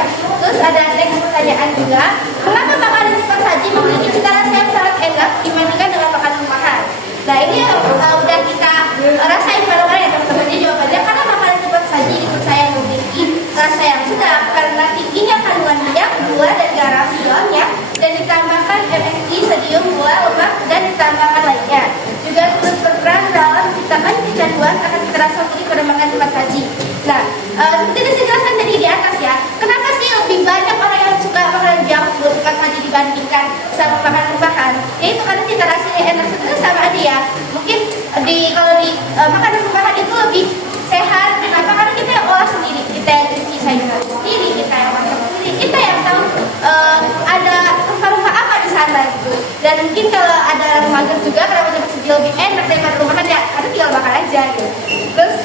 Terus ada next pertanyaan juga, kenapa makanan cepat saji memiliki cita rasa yang sangat enak dibandingkan dengan makanan rumahan? Nah ini yang udah kita rasain bareng-bareng ya teman-teman. dan garam di dalamnya, dan ditambahkan MSG, sodium, gula, lemak, dan ditambahkan lainnya. Juga turut berperan dalam menciptakan kecanduan akan kekerasan kulit pada makan cepat saji. Nah, seperti yang saya jelaskan tadi di atas ya, kenapa sih lebih banyak orang yang suka makanan junk food cepat saji dibandingkan sama makanan rumahan? Yaitu karena cita rasanya enak, sebenarnya sama aja ya. Mungkin kalau di makanan rumahan itu lebih sehat. Kenapa? Karena kita yang olah sendiri, kita yang cuci sayuran sendiri, kita yang masak sendiri, kita yang tahu ada rempah-rempah apa di sana gitu. Dan mungkin kalau ada orang mager juga, kenapa dapat saji lebih enak daripada rumahan ya? Karena tinggal makan aja gitu. Terus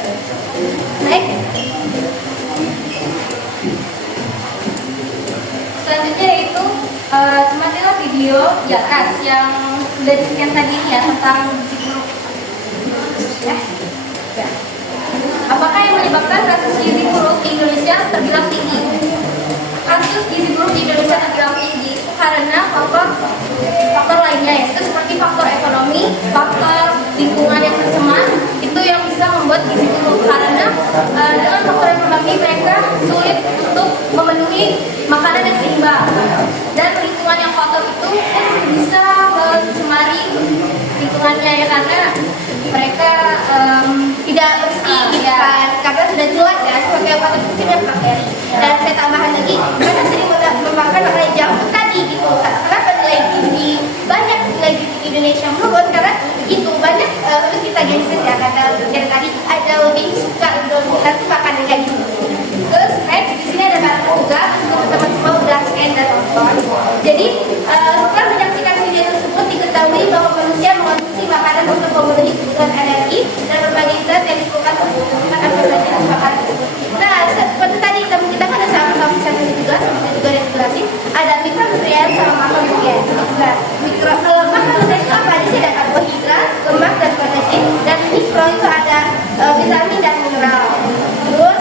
next, selanjutnya yaitu sematilah video di atas yang sudah di-scan tadi ya tentang gizi buruk. Ya. Apakah yang menyebabkan kasus gizi buruk di Indonesia terbilang tinggi? Kasus gizi buruk di Indonesia terbilang tinggi karena faktor lainnya yaitu seperti faktor ekonomi, faktor lingkungan yang tercemar itu yang bisa membuat gizi buruk karena dengan faktor ekonomi mereka sulit untuk memenuhi makanan yang seimbang, dan lingkungan yang kotor itu bisa mencemari lingkungannya ya karena mereka tidak bersih gitu kan, karena sudah jelas ya sebagai kotor itu bakteri. Dan saya tambahkan lagi karena sering memakan makanan junk food tadi gitu. Kenapa nilai gizi banyak nilai gizi di Indonesia menurun? Karena begitu banyak kita genset ya karena dari tadi ada lebih suka dominan tuh makanan kayak gitu. Terus next di sini ada barang juga untuk teman semua udah scan dan nonton. Jadi setelah menyaksikan video tersebut diketahui bahwa manusia mengonsumsi makanan untuk memenuhi kebutuhan energi dan berbagai zat yang diperlukan untuk menghasilkan apa saja makanan tersebut. Nah, seperti tadi kita kan ada sama-sama vitamin juga, seperti juga yang dijelasin ada mikronutrien sama makronutrien. Nah, makronutrien itu apa aja sih? Ada karbohidrat, lemak dan protein, dan mikro itu ada vitamin dan mineral. Terus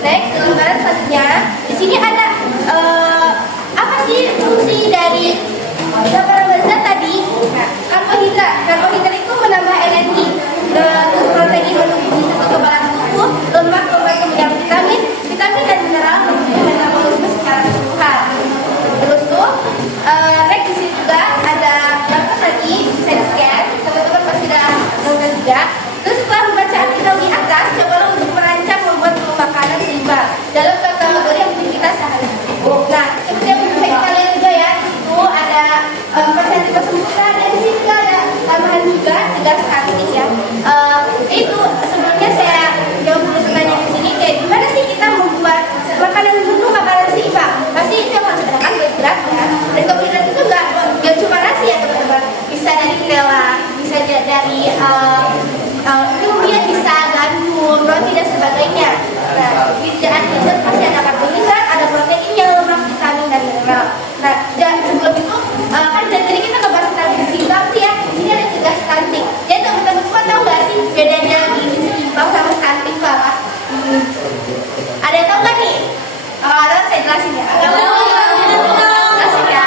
next, gambaran selanjutnya di sini ada apa sih fungsi dari gambaran zat tadi? Nah, karbohidrat itu menambah energi, terus protein untuk sistem kekebalan tubuh, lemak kemudian vitamin dan mineral untuk metabolisme secara keseluruhan. Terus tuh next di sini juga ada gambar tadi bisa di scan, teman-teman pasti udah nonton juga. Terus setelah membaca artikel di atas, cobalah untuk merancang membuat menu makanan seimbang dalam kategori aktivitas sehari-hari. Nah, seperti yang bisa kita lihat juga ya, itu ada persentase kesempurnaan, dan di sini juga ada tambahan juga cegah stunting ya. Itu sebelumnya saya jawab dulu pertanyaan di sini, kayak gimana sih kita membuat makanan seimbang? Pasti itu harus ada karbohidrat ya, dan karbohidrat itu nggak cuma nasi ya teman-teman, bisa dari kelelawar, bisa dari kemudian bisa gandum, roti dan sebagainya. Nah, di dalam pasti ada karbohidrat, ada proteinnya, lemak, vitamin dan mineral. Nah, dan sebelum itu kan dari tadi kita ngebahas tentang gizi seimbang ya. Di sini ada cegah stunting. Jadi teman-teman semua tahu nggak sih bedanya gizi seimbang sama stunting itu apa? Ada yang tahu nggak nih? Ada, saya jelasin ya. Jelasin ya.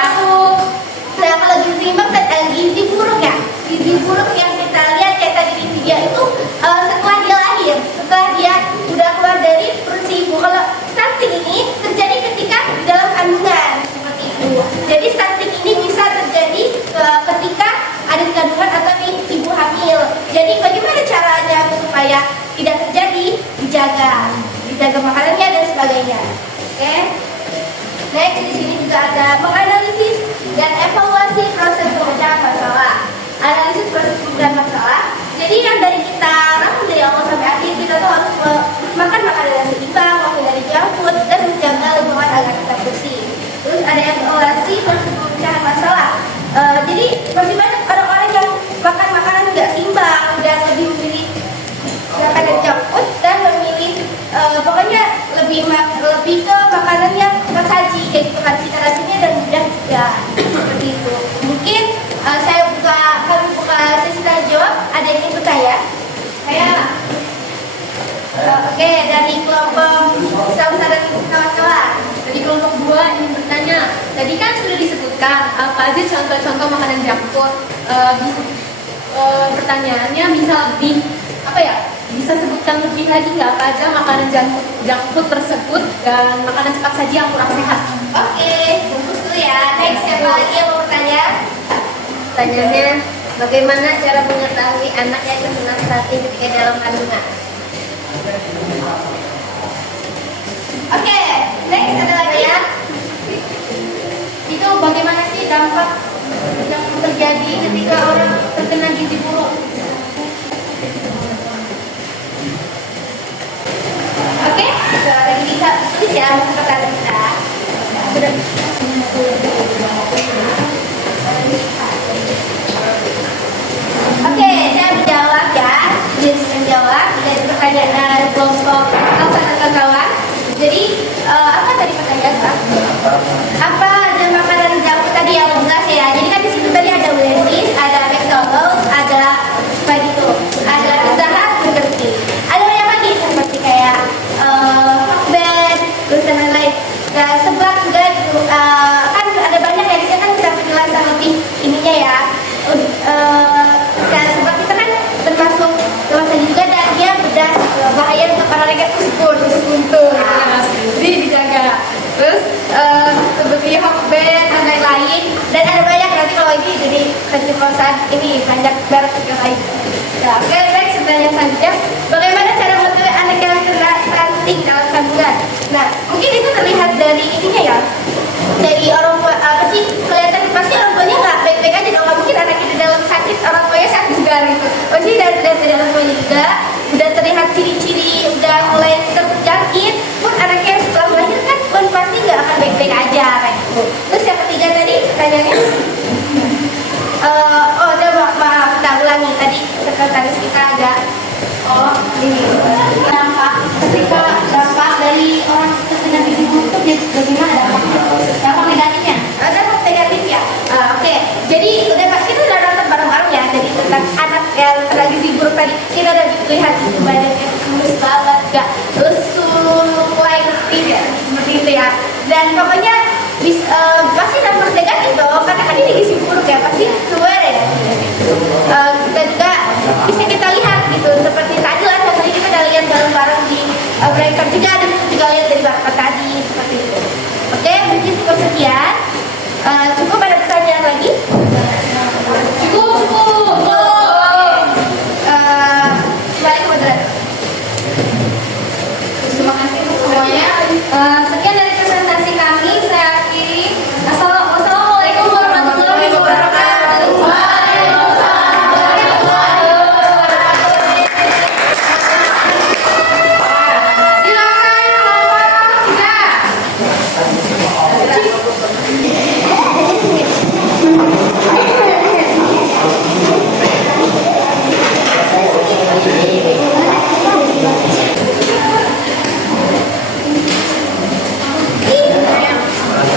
Nah, kalau gizi seimbang dan gizi buruk ya. Gizi buruk yang kita lihat kayak tadi di video itu setelah dia lahir, setelah dia udah keluar dari perut si ibu. Kalau stunting ini terjadi ketika di dalam kandungan seperti itu. Jadi stunting ini bisa terjadi ketika ada di kandungan atau di ibu hamil. Jadi bagaimana caranya supaya tidak terjadi? Dijaga makanannya dan sebagainya. Oke. Next di sini juga ada menganalisis dan evaluasi proses pemecahan masalah. Analisis proses pemecahan masalah. Jadi yang dari kita rangkum dari awal sampai akhir, kita tuh harus makan makanan yang seimbang, menghindari junk food, dan menjaga lingkungan agar kita bersih. Terus ada evaluasi proses pemecahan masalah. Jadi masih banyak orang-orang yang makan makanan nggak seimbang dan lebih memilih makanan junk food dan memilih pokoknya lebih ke makanan yang cepat saji, kayak gitu kan, cita rasanya dan mudah juga seperti itu. Mungkin kami buka sesi tanya jawab. Ada yang ingin bertanya? Saya oke, dari kelompok usaha dan kawan-kawan. Dari kelompok 2 ingin bertanya. Tadi kan sudah disebutkan apa aja contoh-contoh makanan junk food. Pertanyaannya bisa lebih bisa sebutkan lebih lagi nggak apa aja makanan junk food tersebut dan makanan cepat saji yang kurang sehat? Oke, bungkus dulu ya. Next, siapa lagi yang mau bertanya? Tanyanya, bagaimana cara mengetahui anaknya terkena stunting ketika dalam kandungan? Oke, next ada lagi ya. Itu bagaimana sih dampak yang terjadi ketika orang terkena gizi buruk? Oke, lagi bisa tulis ya pertanyaan kita. Oke, saya menjawab ya. Jadi saya menjawab dari pertanyaan kelompok Alfa dan kawan-kawan. Jadi apa tadi pertanyaan Pak? Apa dan makanan junk tadi yang jelas ya? Jadi kan di situ tadi ada Wendy's, ada McDonald's, ada apa gitu, ada Pizza Hut, Burger King. Ada banyak lagi seperti kayak bed, terus dan lain-lain. Nah, seblak juga kan ada banyak ya. Di sini kan kita penjelasan lebih ininya ya. Dan seblak kita kan termasuk juga dan dia pedas, bahaya untuk olahraga tersebut, terus untung. Jadi dijaga. Terus seperti hotbed dan lain-lain, dan ada banyak nanti kalau ini jadi keceplosan ini banyak merek juga lain. Nah, oke, next pertanyaan selanjutnya, bagaimana cara mengetahui anak yang kena stunting dalam kandungan? Nah, mungkin itu terlihat dari ininya ya, dari orang tua apa sih, kelihatan pasti orang tuanya nggak baik-baik aja dong. Nggak mungkin anak kita dalam sakit orang tuanya sakit juga gitu. Pasti dari orang tuanya juga udah terlihat ciri-ciri udah mulai terjangkit pun anaknya setelah melahirkan pun pasti nggak akan baik-baik aja kayak gitu. Terus yang ketiga tadi pertanyaannya maaf kita ulangi tadi sekretaris kita agak ini dampak dari orang terkena gizi buruk itu bagaimana dampak negatifnya? Dampak negatif ya. Oke. Jadi udah pasti kita udah nonton bareng-bareng ya. Jadi tentang anak yang terkena gizi buruk tadi kita udah lihat badannya kurus banget, gak lesu, mulai ngerti ya seperti itu ya. Dan pokoknya pasti dampak negatif dong, karena kan ini gizi buruk ya, pasti keluar ya. Dan juga bisa kita lihat gitu, seperti tadi lah tadi kita udah lihat bareng-bareng di breaker juga, dan juga lihat dari bakat tadi seperti itu. Oke, mungkin cukup sekian. Cukup ada pertanyaan lagi? Cukup. Balik ke moderator. Terima kasih untuk semuanya. Sekian dari presentasi kami. Saya akhiri. Assalamualaikum warahmatullahi wabarakatuh.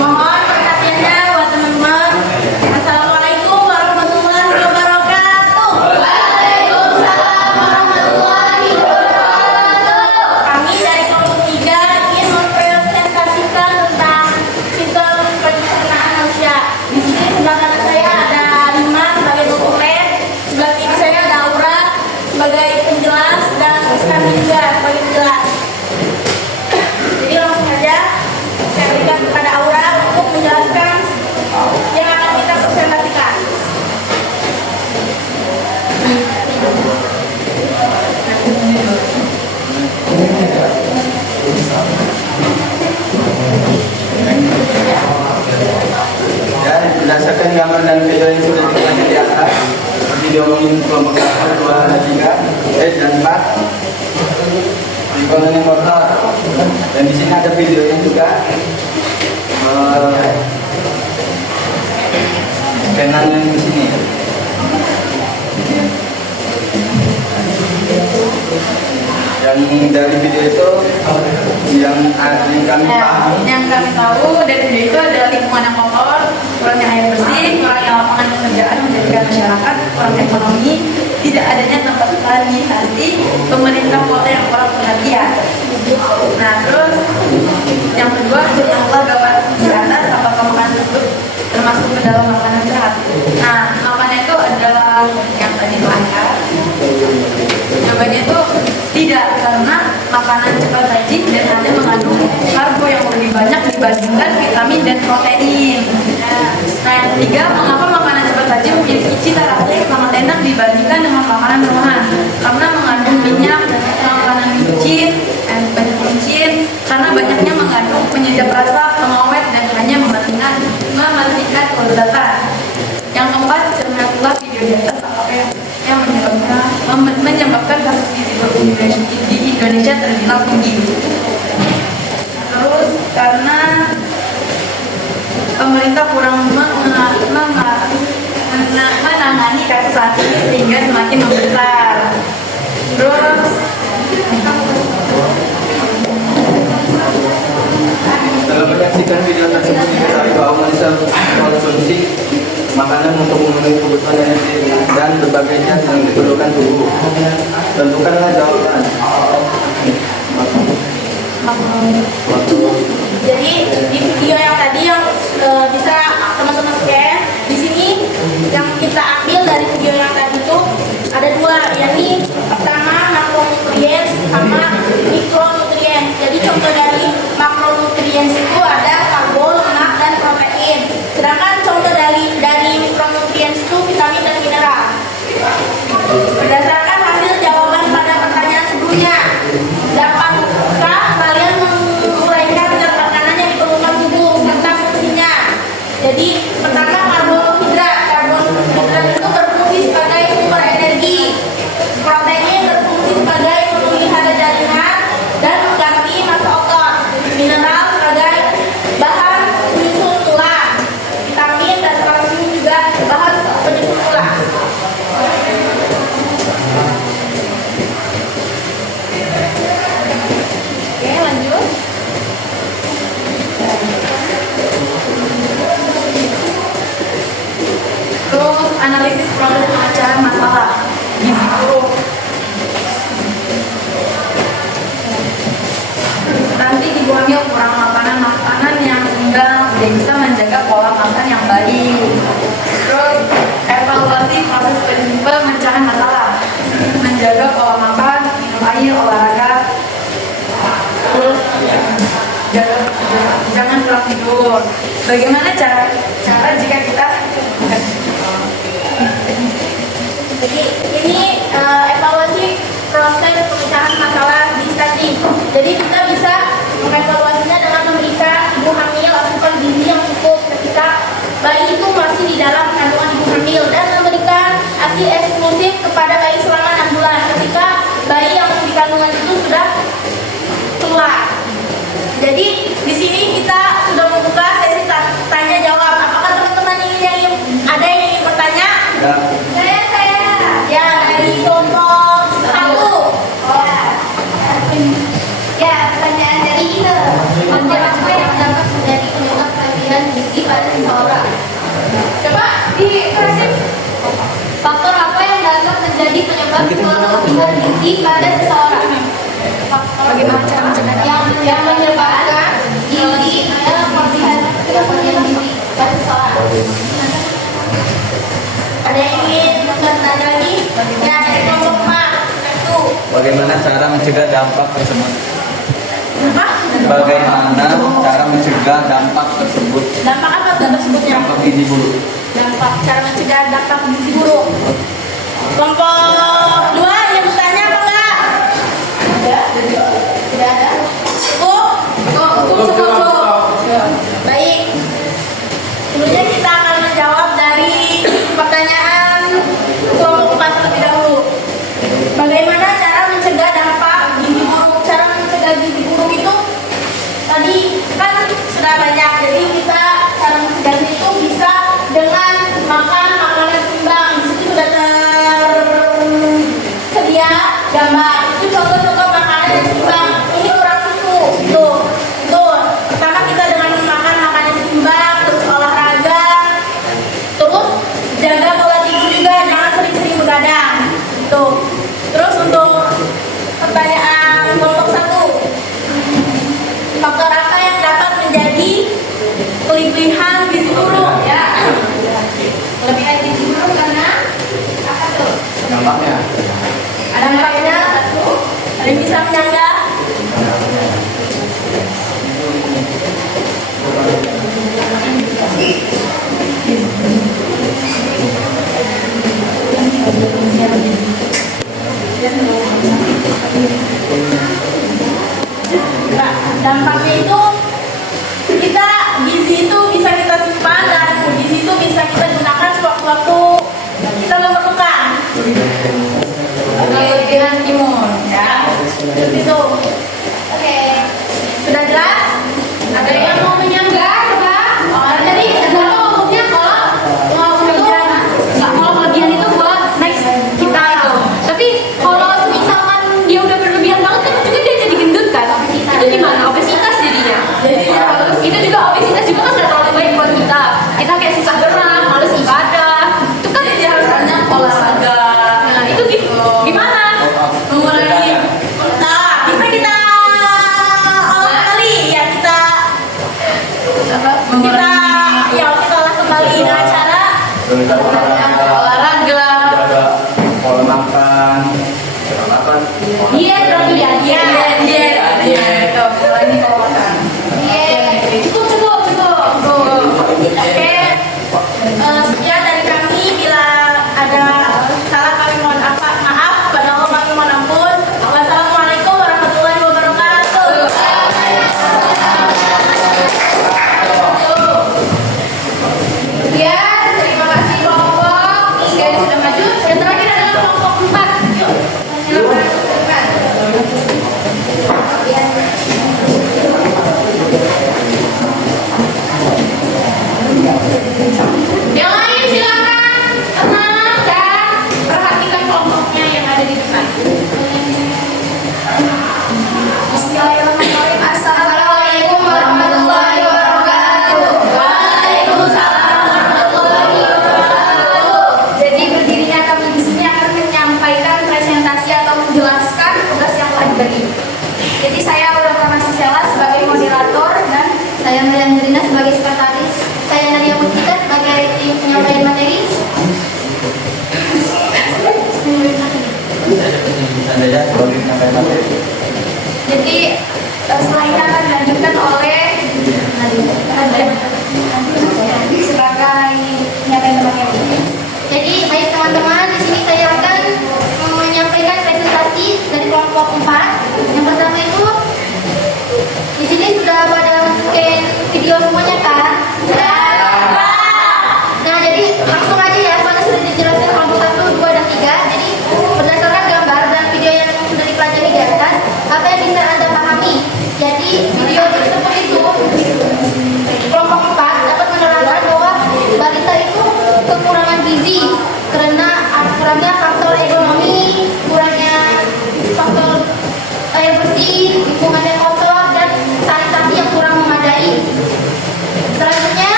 Mohon perhatiannya buat teman-teman. Assalamualaikum warahmatullahi wabarakatuh. Waalaikumsalam warahmatullahi wabarakatuh. Kami dari kelompok 3 ingin mempresentasikan tentang sistem pencernaan manusia. Di sini sebelah kanan saya ada Rima sebagai dokumen, sebelah kiri saya ada Aura sebagai penjelas, dan Islam juga sebagai penjelas. Jadi langsung aja saya berikan kepada Aura untuk menjelaskan yang akan kita presentasikan. Ya, berdasarkan gambar dan video yang sudah dikasih di atas, video mungkin kelompok 1, 2, 3, dan 4 di kolom yang kotor, dan di sini ada videonya juga. Penan yang di sini. Yang dari video itu yang kami pahami. Yang kami tahu dari video itu ada lingkungan yang kotor, kurangnya air bersih, kurangnya lapangan pekerjaan menjadikan masyarakat kurang ekonomi, tidak adanya tempat sanitasi, pemerintah kota yang kurang perhatian. Nah, terus yang kedua yang telah gambar di atas apakah makanan tersebut termasuk ke dalam makanan sehat. Nah, makanan itu adalah yang tadi lancar. Jawabannya itu tidak, karena makanan cepat saji dan hanya mengandung karbo yang lebih banyak dibandingkan vitamin dan dan protein. Nah, yang ketiga, mengapa makanan cepat saji memiliki cita rasa yang sangat enak dibandingkan dengan makanan rumahan? Karena mengandung minyak, makanan micin, banyak micin, karena banyaknya mengandung penyedap rasa, pengawet, dan hanya mematikan kelezatan. Yang keempat, cermatilah video di atas apa yang menyebabkan kasus gizi buruk di Indonesia terbilang tinggi. Terus karena pemerintah kurang menangani kasus saat ini sehingga semakin membesar. Terus Setelah menyaksikan video tersebut, diketahui bahwa manusia mengkonsumsi makanan untuk memenuhi kebutuhan energi dan berbagai zat yang diperlukan tubuh. Tentukanlah jawaban. Jadi di video yang tadi yang bisa teman-teman scan di sini yang kita ambil dari video yang tadi itu ada dua, yakni pertama makronutriens sama mikronutriens. Jadi contoh dari makronutriens itu ada karbo, lemak, dan protein. Sedangkan contoh dari mikronutriens itu vitamin dan mineral. Berdasarkan hasil jawaban pada pertanyaan sebelumnya, dapatkah kalian menguraikan zat makanan yang diperlukan tubuh serta fungsinya? Jadi pertama karbohidrat. Karbohidrat itu berfungsi sebagai sumber energi. Protein berfungsi sebagai pemelihara jaringan dan mengganti massa otot. Mineral sebagai bahan penyusun tulang. Vitamin dan kalsium juga bahan penyusun tulang. Oke, lanjut. Terus analisis proses pemecahan masalah gizi buruk. Nanti ibu hamil kurang makanan yang sehingga tidak bisa menjaga pola makan yang baik. Terus evaluasi proses pemecahan masalah, menjaga pola makan, minum air, olahraga. Terus jangan kurang tidur. Bagaimana cara jika kita Jadi ini evaluasi proses pemecahan masalah di stunting. Jadi kita bisa mengevaluasinya dengan memberikan ibu hamil asupan gizi yang cukup ketika bayi itu masih di dalam kandungan ibu hamil dan memberikan ASI eksklusif kepada bayi selama 6 bulan ketika bayi yang di kandungan itu sudah keluar. Jadi di sini kita sudah membuka sesi tanya jawab. Apakah teman-teman ingin ada yang ingin bertanya? Ya. Ya, dari kelompok 1. Ya, pertanyaan dari Ine. Faktor apa yang dapat menjadi penyebab kelebihan gizi pada seseorang? Coba dikasih. Faktor apa yang dapat menjadi penyebab kelebihan gizi pada seseorang? bagaimana cara mencegahnya? Yang menyebabkan gizi kelebihan gizi pada seseorang. Ada yang ingin bertanya lagi? Ya, dari kelompok 4. Bagaimana cara mencegah dampak tersebut? Apa? Bagaimana cara mencegah dampak tersebut? Dampak apa tersebutnya? Dampak gizi buruk. Dampak cara mencegah dampak gizi buruk. Kelompok 2 yang bertanya apa enggak? Tidak ada. Cukup. Baik. Selanjutnya kita akan menjawab dari pertanyaan kelompok 4 terlebih dahulu. Bagaimana cara mencegah dampak gizi buruk? Cara mencegah gizi buruk itu tadi kan sudah banyak. Jadi kita cara mencegahnya itu bisa dengan makan makanan seimbang. Di situ sudah tersedia gambar. Itu contoh-contoh makanan yang seimbang. Ini kurang susu. Tuh. Pertama kita dengan makan makanan seimbang, terus olahraga, terus jaga pola tidur juga, jangan sering-sering begadang. Tuh. Terus untuk pertanyaan kelompok 1, faktor apa yang dapat menjadi kelebihan gizi buruk? Ya. Kelebihan gizi buruk karena apa tuh? Dampaknya. Ada dampaknya? Ada yang bisa menyangga?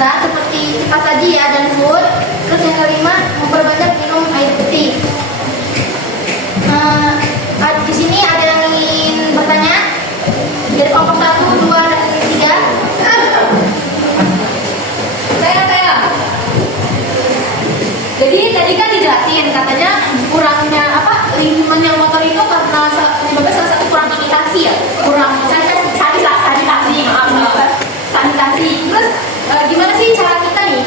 bisa seperti cepat saji ya dan food. Terus yang kelima, memperbanyak minum air putih. Di sini ada yang ingin bertanya dari kelompok 1, 2, dan 3. Saya. Jadi tadi kan dijelasin katanya kurangnya lingkungan yang kotor itu karena penyebabnya salah satu kurang sanitasi ya, kurang sanitasi. Terus gimana sih cara kita nih?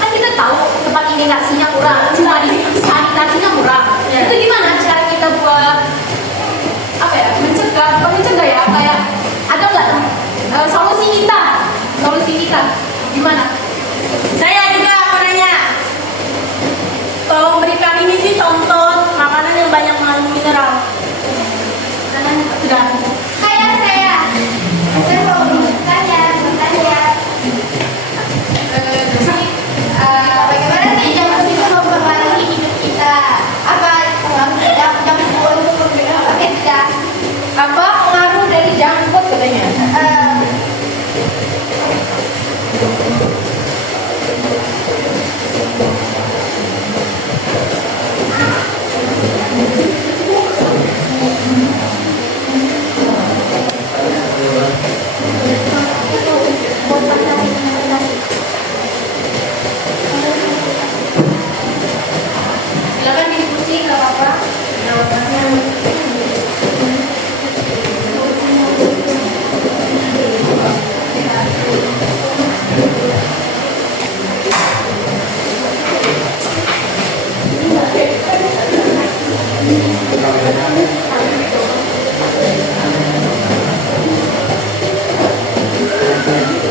Kan kita tahu tempat iritasinya kurang, cuma di sanitasinya kurang. Itu gimana cara kita buat mencegah ya, kayak ada nggak solusi kita gimana? Saya juga mau nanya. Tolong berikan ini sih contoh makanan yang banyak mengandung mineral. Sudah. Saya mau bertanya. Bagaimana sih junk food itu mempengaruhi hidup kita? Apa junk food pakai tidak? Apa pengaruh dari junk food katanya? Silakan diskusi, nggak apa-apa.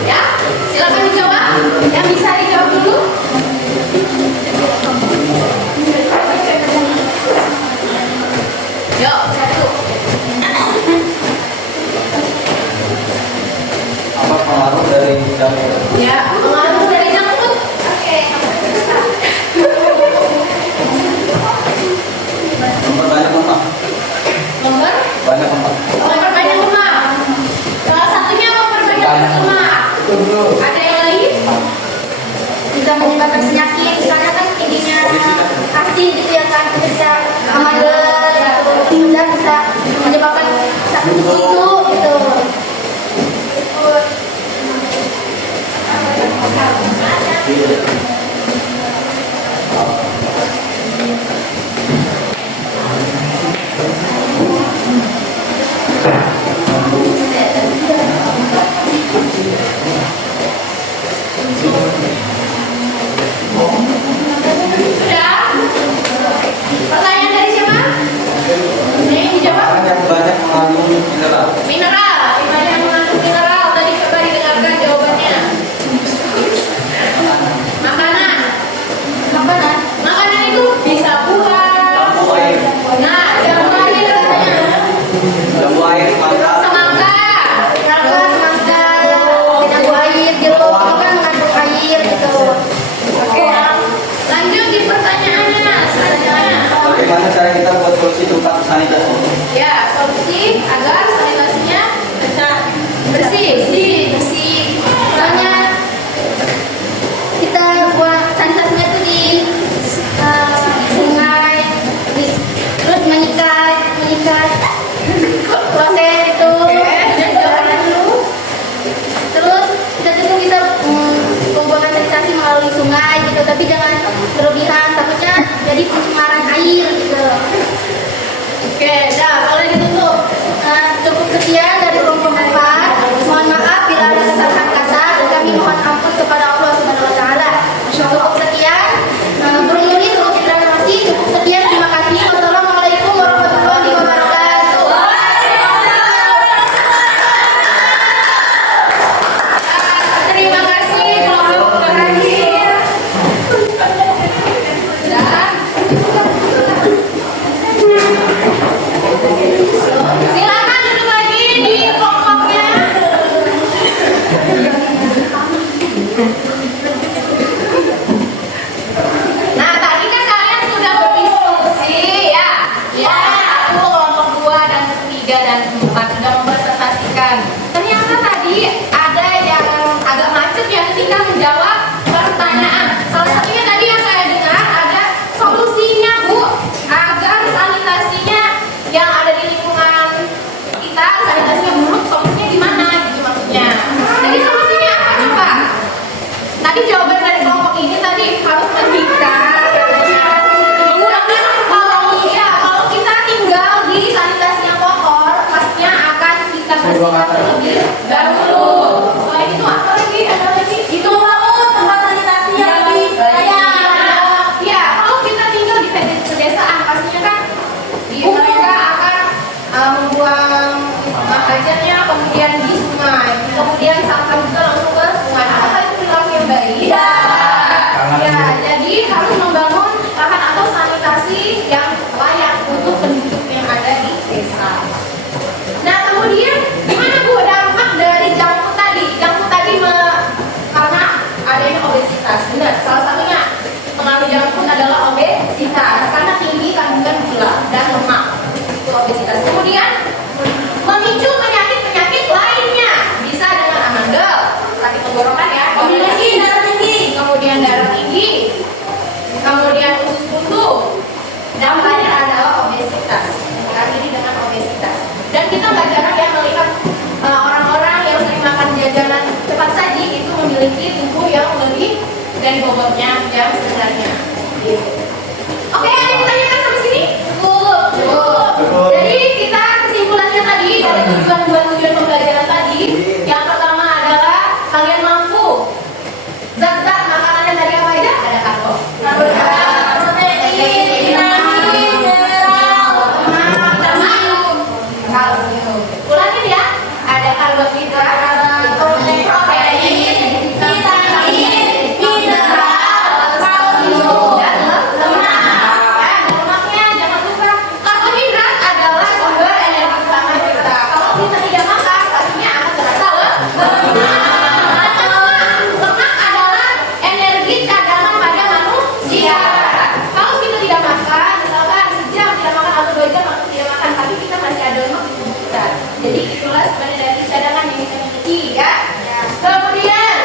Ya, silakan dijawab. Yang bisa dijawab dulu. Yuk, satu. Apa pengaruh dari junk food? Ya, pengaruh dari junk food. Oke. Memperbanyak lemak. Banyak lemak. Memperbanyak lemak. Salah satunya memperbanyak lemak. Ada yang lain? Bisa menyebabkan penyakit, misalnya kan tingginya asin gitu ya kan, bisa amandel, bisa menyebabkan sakit itu gitu. Sudah? Pertanyaan dari siapa? Ini yang dijawab. Makanan yang banyak mengandung mineral. Mineral. Banyak yang mengandung mineral. Tadi coba didengarkan jawabannya. Makanan. Makanan itu bisa buah. Lampu air. Nah, jambu air katanya. Lampu air, mangga. Semangka. Kelapa, semangka, jambu air, jeruk itu kan mengandung air gitu. Oke. Lanjut di pertanyaannya. Selanjutnya. Bagaimana cara kita buat solusi tentang sanitasi? Ya, solusi agar sanitasinya bersih. Soalnya kita buat sanitasinya tuh di sungai, terus menyikat proses itu. Terus kita tuh bisa pembuatan sanitasi melalui sungai gitu, tapi jangan berlebihan, takutnya jadi pencemaran air gitu. Oke, dah boleh ditutup. Cukup sekian dari kelompok 4. Mohon maaf bila ada kesalahan kata dan kami mohon ampun kepada Allah Subhanahu wa taala. Cukup sekian. Bermurid untuk terima kasih. Cukup sekian. Terima kasih. Wassalamualaikum warahmatullahi wabarakatuh. Terima kasih kelompok terakhir. Dan silakan duduk lagi di kelompoknya. Nah, tadi kan kalian sudah berdiskusi ya. Ya, aku kelompok 2 dan 3 dan 4 sudah mempresentasikan. Ternyata tadi ada yang agak macet ya ketika menjawab Berarti jawaban dari kelompok ini tadi harus mengikat katanya. Menggunakan kalau kita tinggal di sanitasi yang kotor, pastinya akan kita bersihkan terlebih dahulu. Selain itu apa lagi? Ada lagi? Itu tempat sanitasi yang lebih layak. Ya, kalau kita tinggal di pedesaan, pastinya kan mereka akan membuang hajatnya kemudian di sungai, kemudian sampah juga langsung ke sungai. Apakah itu perilaku yang baik? Ya, jadi harus membangun lahan atau sanitasi yang layak untuk penduduk yang ada di desa. Nah, kemudian gimana Bu dampak dari junk food tadi? Junk food tadi karena adanya obesitas. Benar, salah satunya pengaruh junk food adalah obesitas karena tinggi kandungan gula dan lemak. Itu obesitas. Kemudian memicu penyakit-penyakit lainnya, bisa dengan amandel, sakit tenggorokan ya, kombinasi darah tinggi, kemudian darah tinggi, kemudian usus buntu. Dampaknya adalah obesitas. Akhiri dengan obesitas. Dan kita nggak jarang ya melihat orang-orang yang sering makan jajanan cepat saji itu memiliki tubuh yang lebih dari bobotnya yang sebenarnya. Oke, ada yang ditanyakan sampai sini? Cukup. Jadi kita kesimpulannya tadi dari tujuan pembelajaran tadi, yang pertama adalah kalian mampu zat-zat makanan yang tadi apa aja? Ada karbohidrat, protein, vitamin, mineral, lemak, kalsium. Ulangin ya, ada karbohidrat, protein, vitamin, mineral, kalsium, dan lemak. Lemaknya jangan lupa. Karbohidrat adalah sumber energi utama kita. Kalau kita tidak makan, pastinya akan terasa lemak. Lemak adalah energi cadangan pada manusia. Kalau kita tidak makan, misalkan sejam tidak makan atau 2 jam atau tidak makan, tapi kita masih ada lemak di tubuh kita. Jadi itulah sebenarnya dari cadangan yang kita miliki ya. Kemudian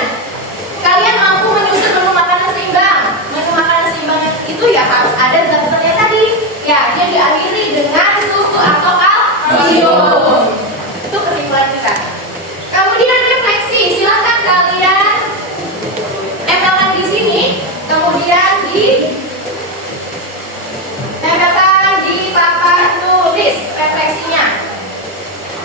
kalian mampu menyusun menu makanan seimbang. Menu makanan seimbang itu ya harus ada zat-zatnya tadi. Ya, dia diakhiri dengan susu atau kalsium. Itu kesimpulan kita. Kemudian refleksi, silakan kalian tempelkan di sini, kemudian tempelkan di papan tulis refleksinya.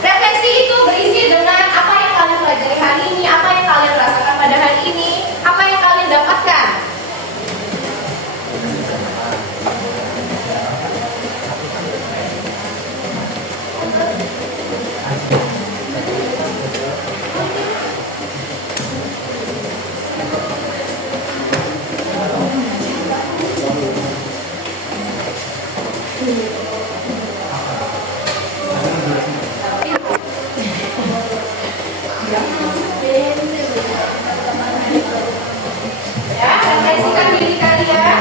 Refleksi itu berisi dengan apa yang kalian pelajari hari ini, apa yang kalian rasakan pada hari ini, apa yang kalian dapatkan. Ya, refleksikan diri kalian.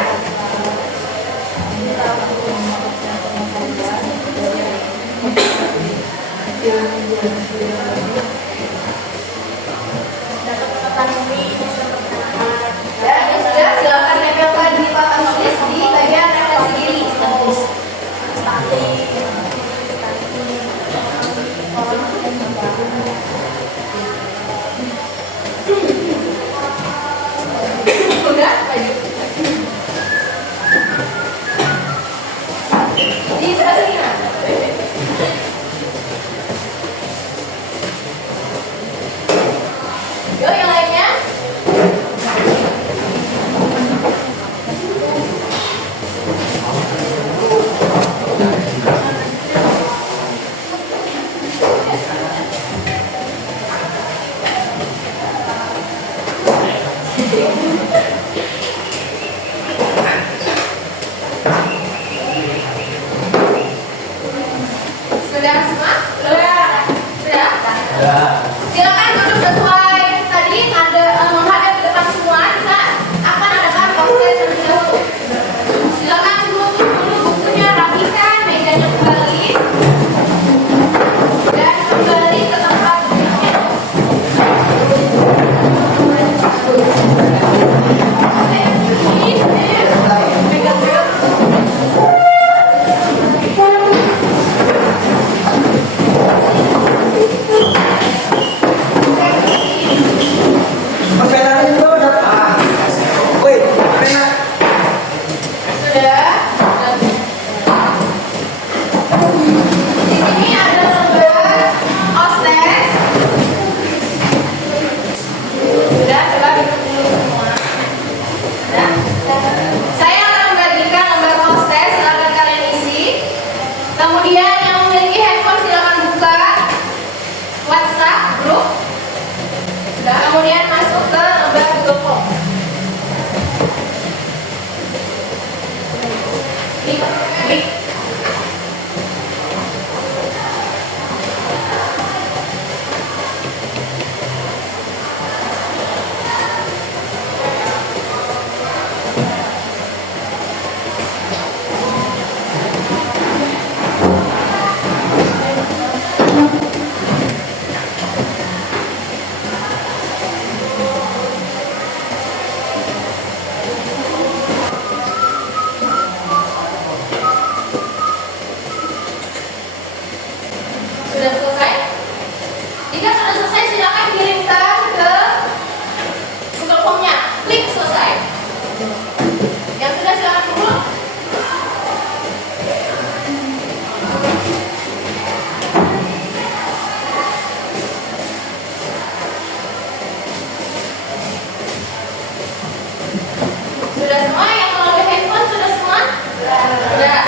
Ya, ini sudah, silakan tempelkan di papan tulis di bagian refleksi diri. Udah, lanjut. Sudah semua yang melalui handphone sudah semua? Sudah.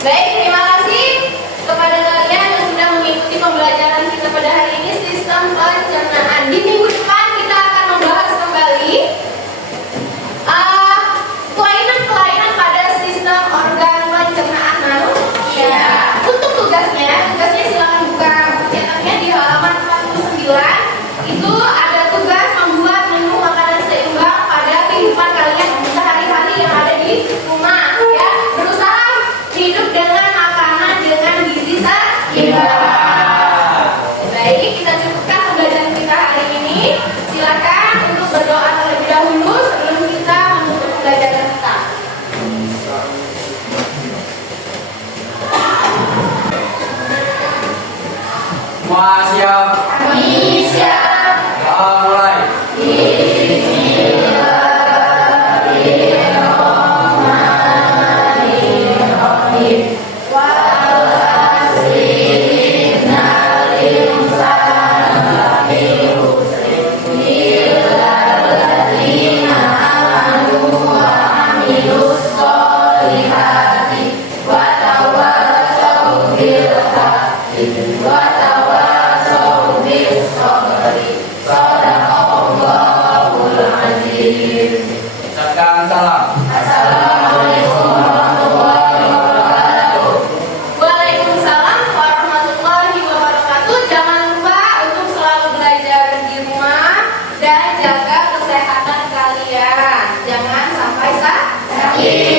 Baik, terima kasih kepada kalian yang sudah mengikuti pembelajaran kita pada hari ini sistem pencernaan. Di minggu depan kita akan membahas kembali kelainan-kelainan pada sistem organ pencernaan manusia. Untuk tugasnya silakan buka cetaknya di halaman 49. Itu ada tugas membuat menu makanan seimbang pada kehidupan kalian sehari-hari yang ada di rumah. Ya, berusaha hidup dengan makanan dengan gizi seimbang. Baik, kita cukupkan pembelajaran kita hari ini. Silakan untuk berdoa terlebih dahulu sebelum kita menutup pembelajaran kita. Semua siap? Kami siap. Mulai. Ucapkan salam. Waalaikumsalam warahmatullahi wabarakatuh. Jangan lupa untuk selalu belajar di rumah dan jaga kesehatan kalian. Jangan sampai sakit.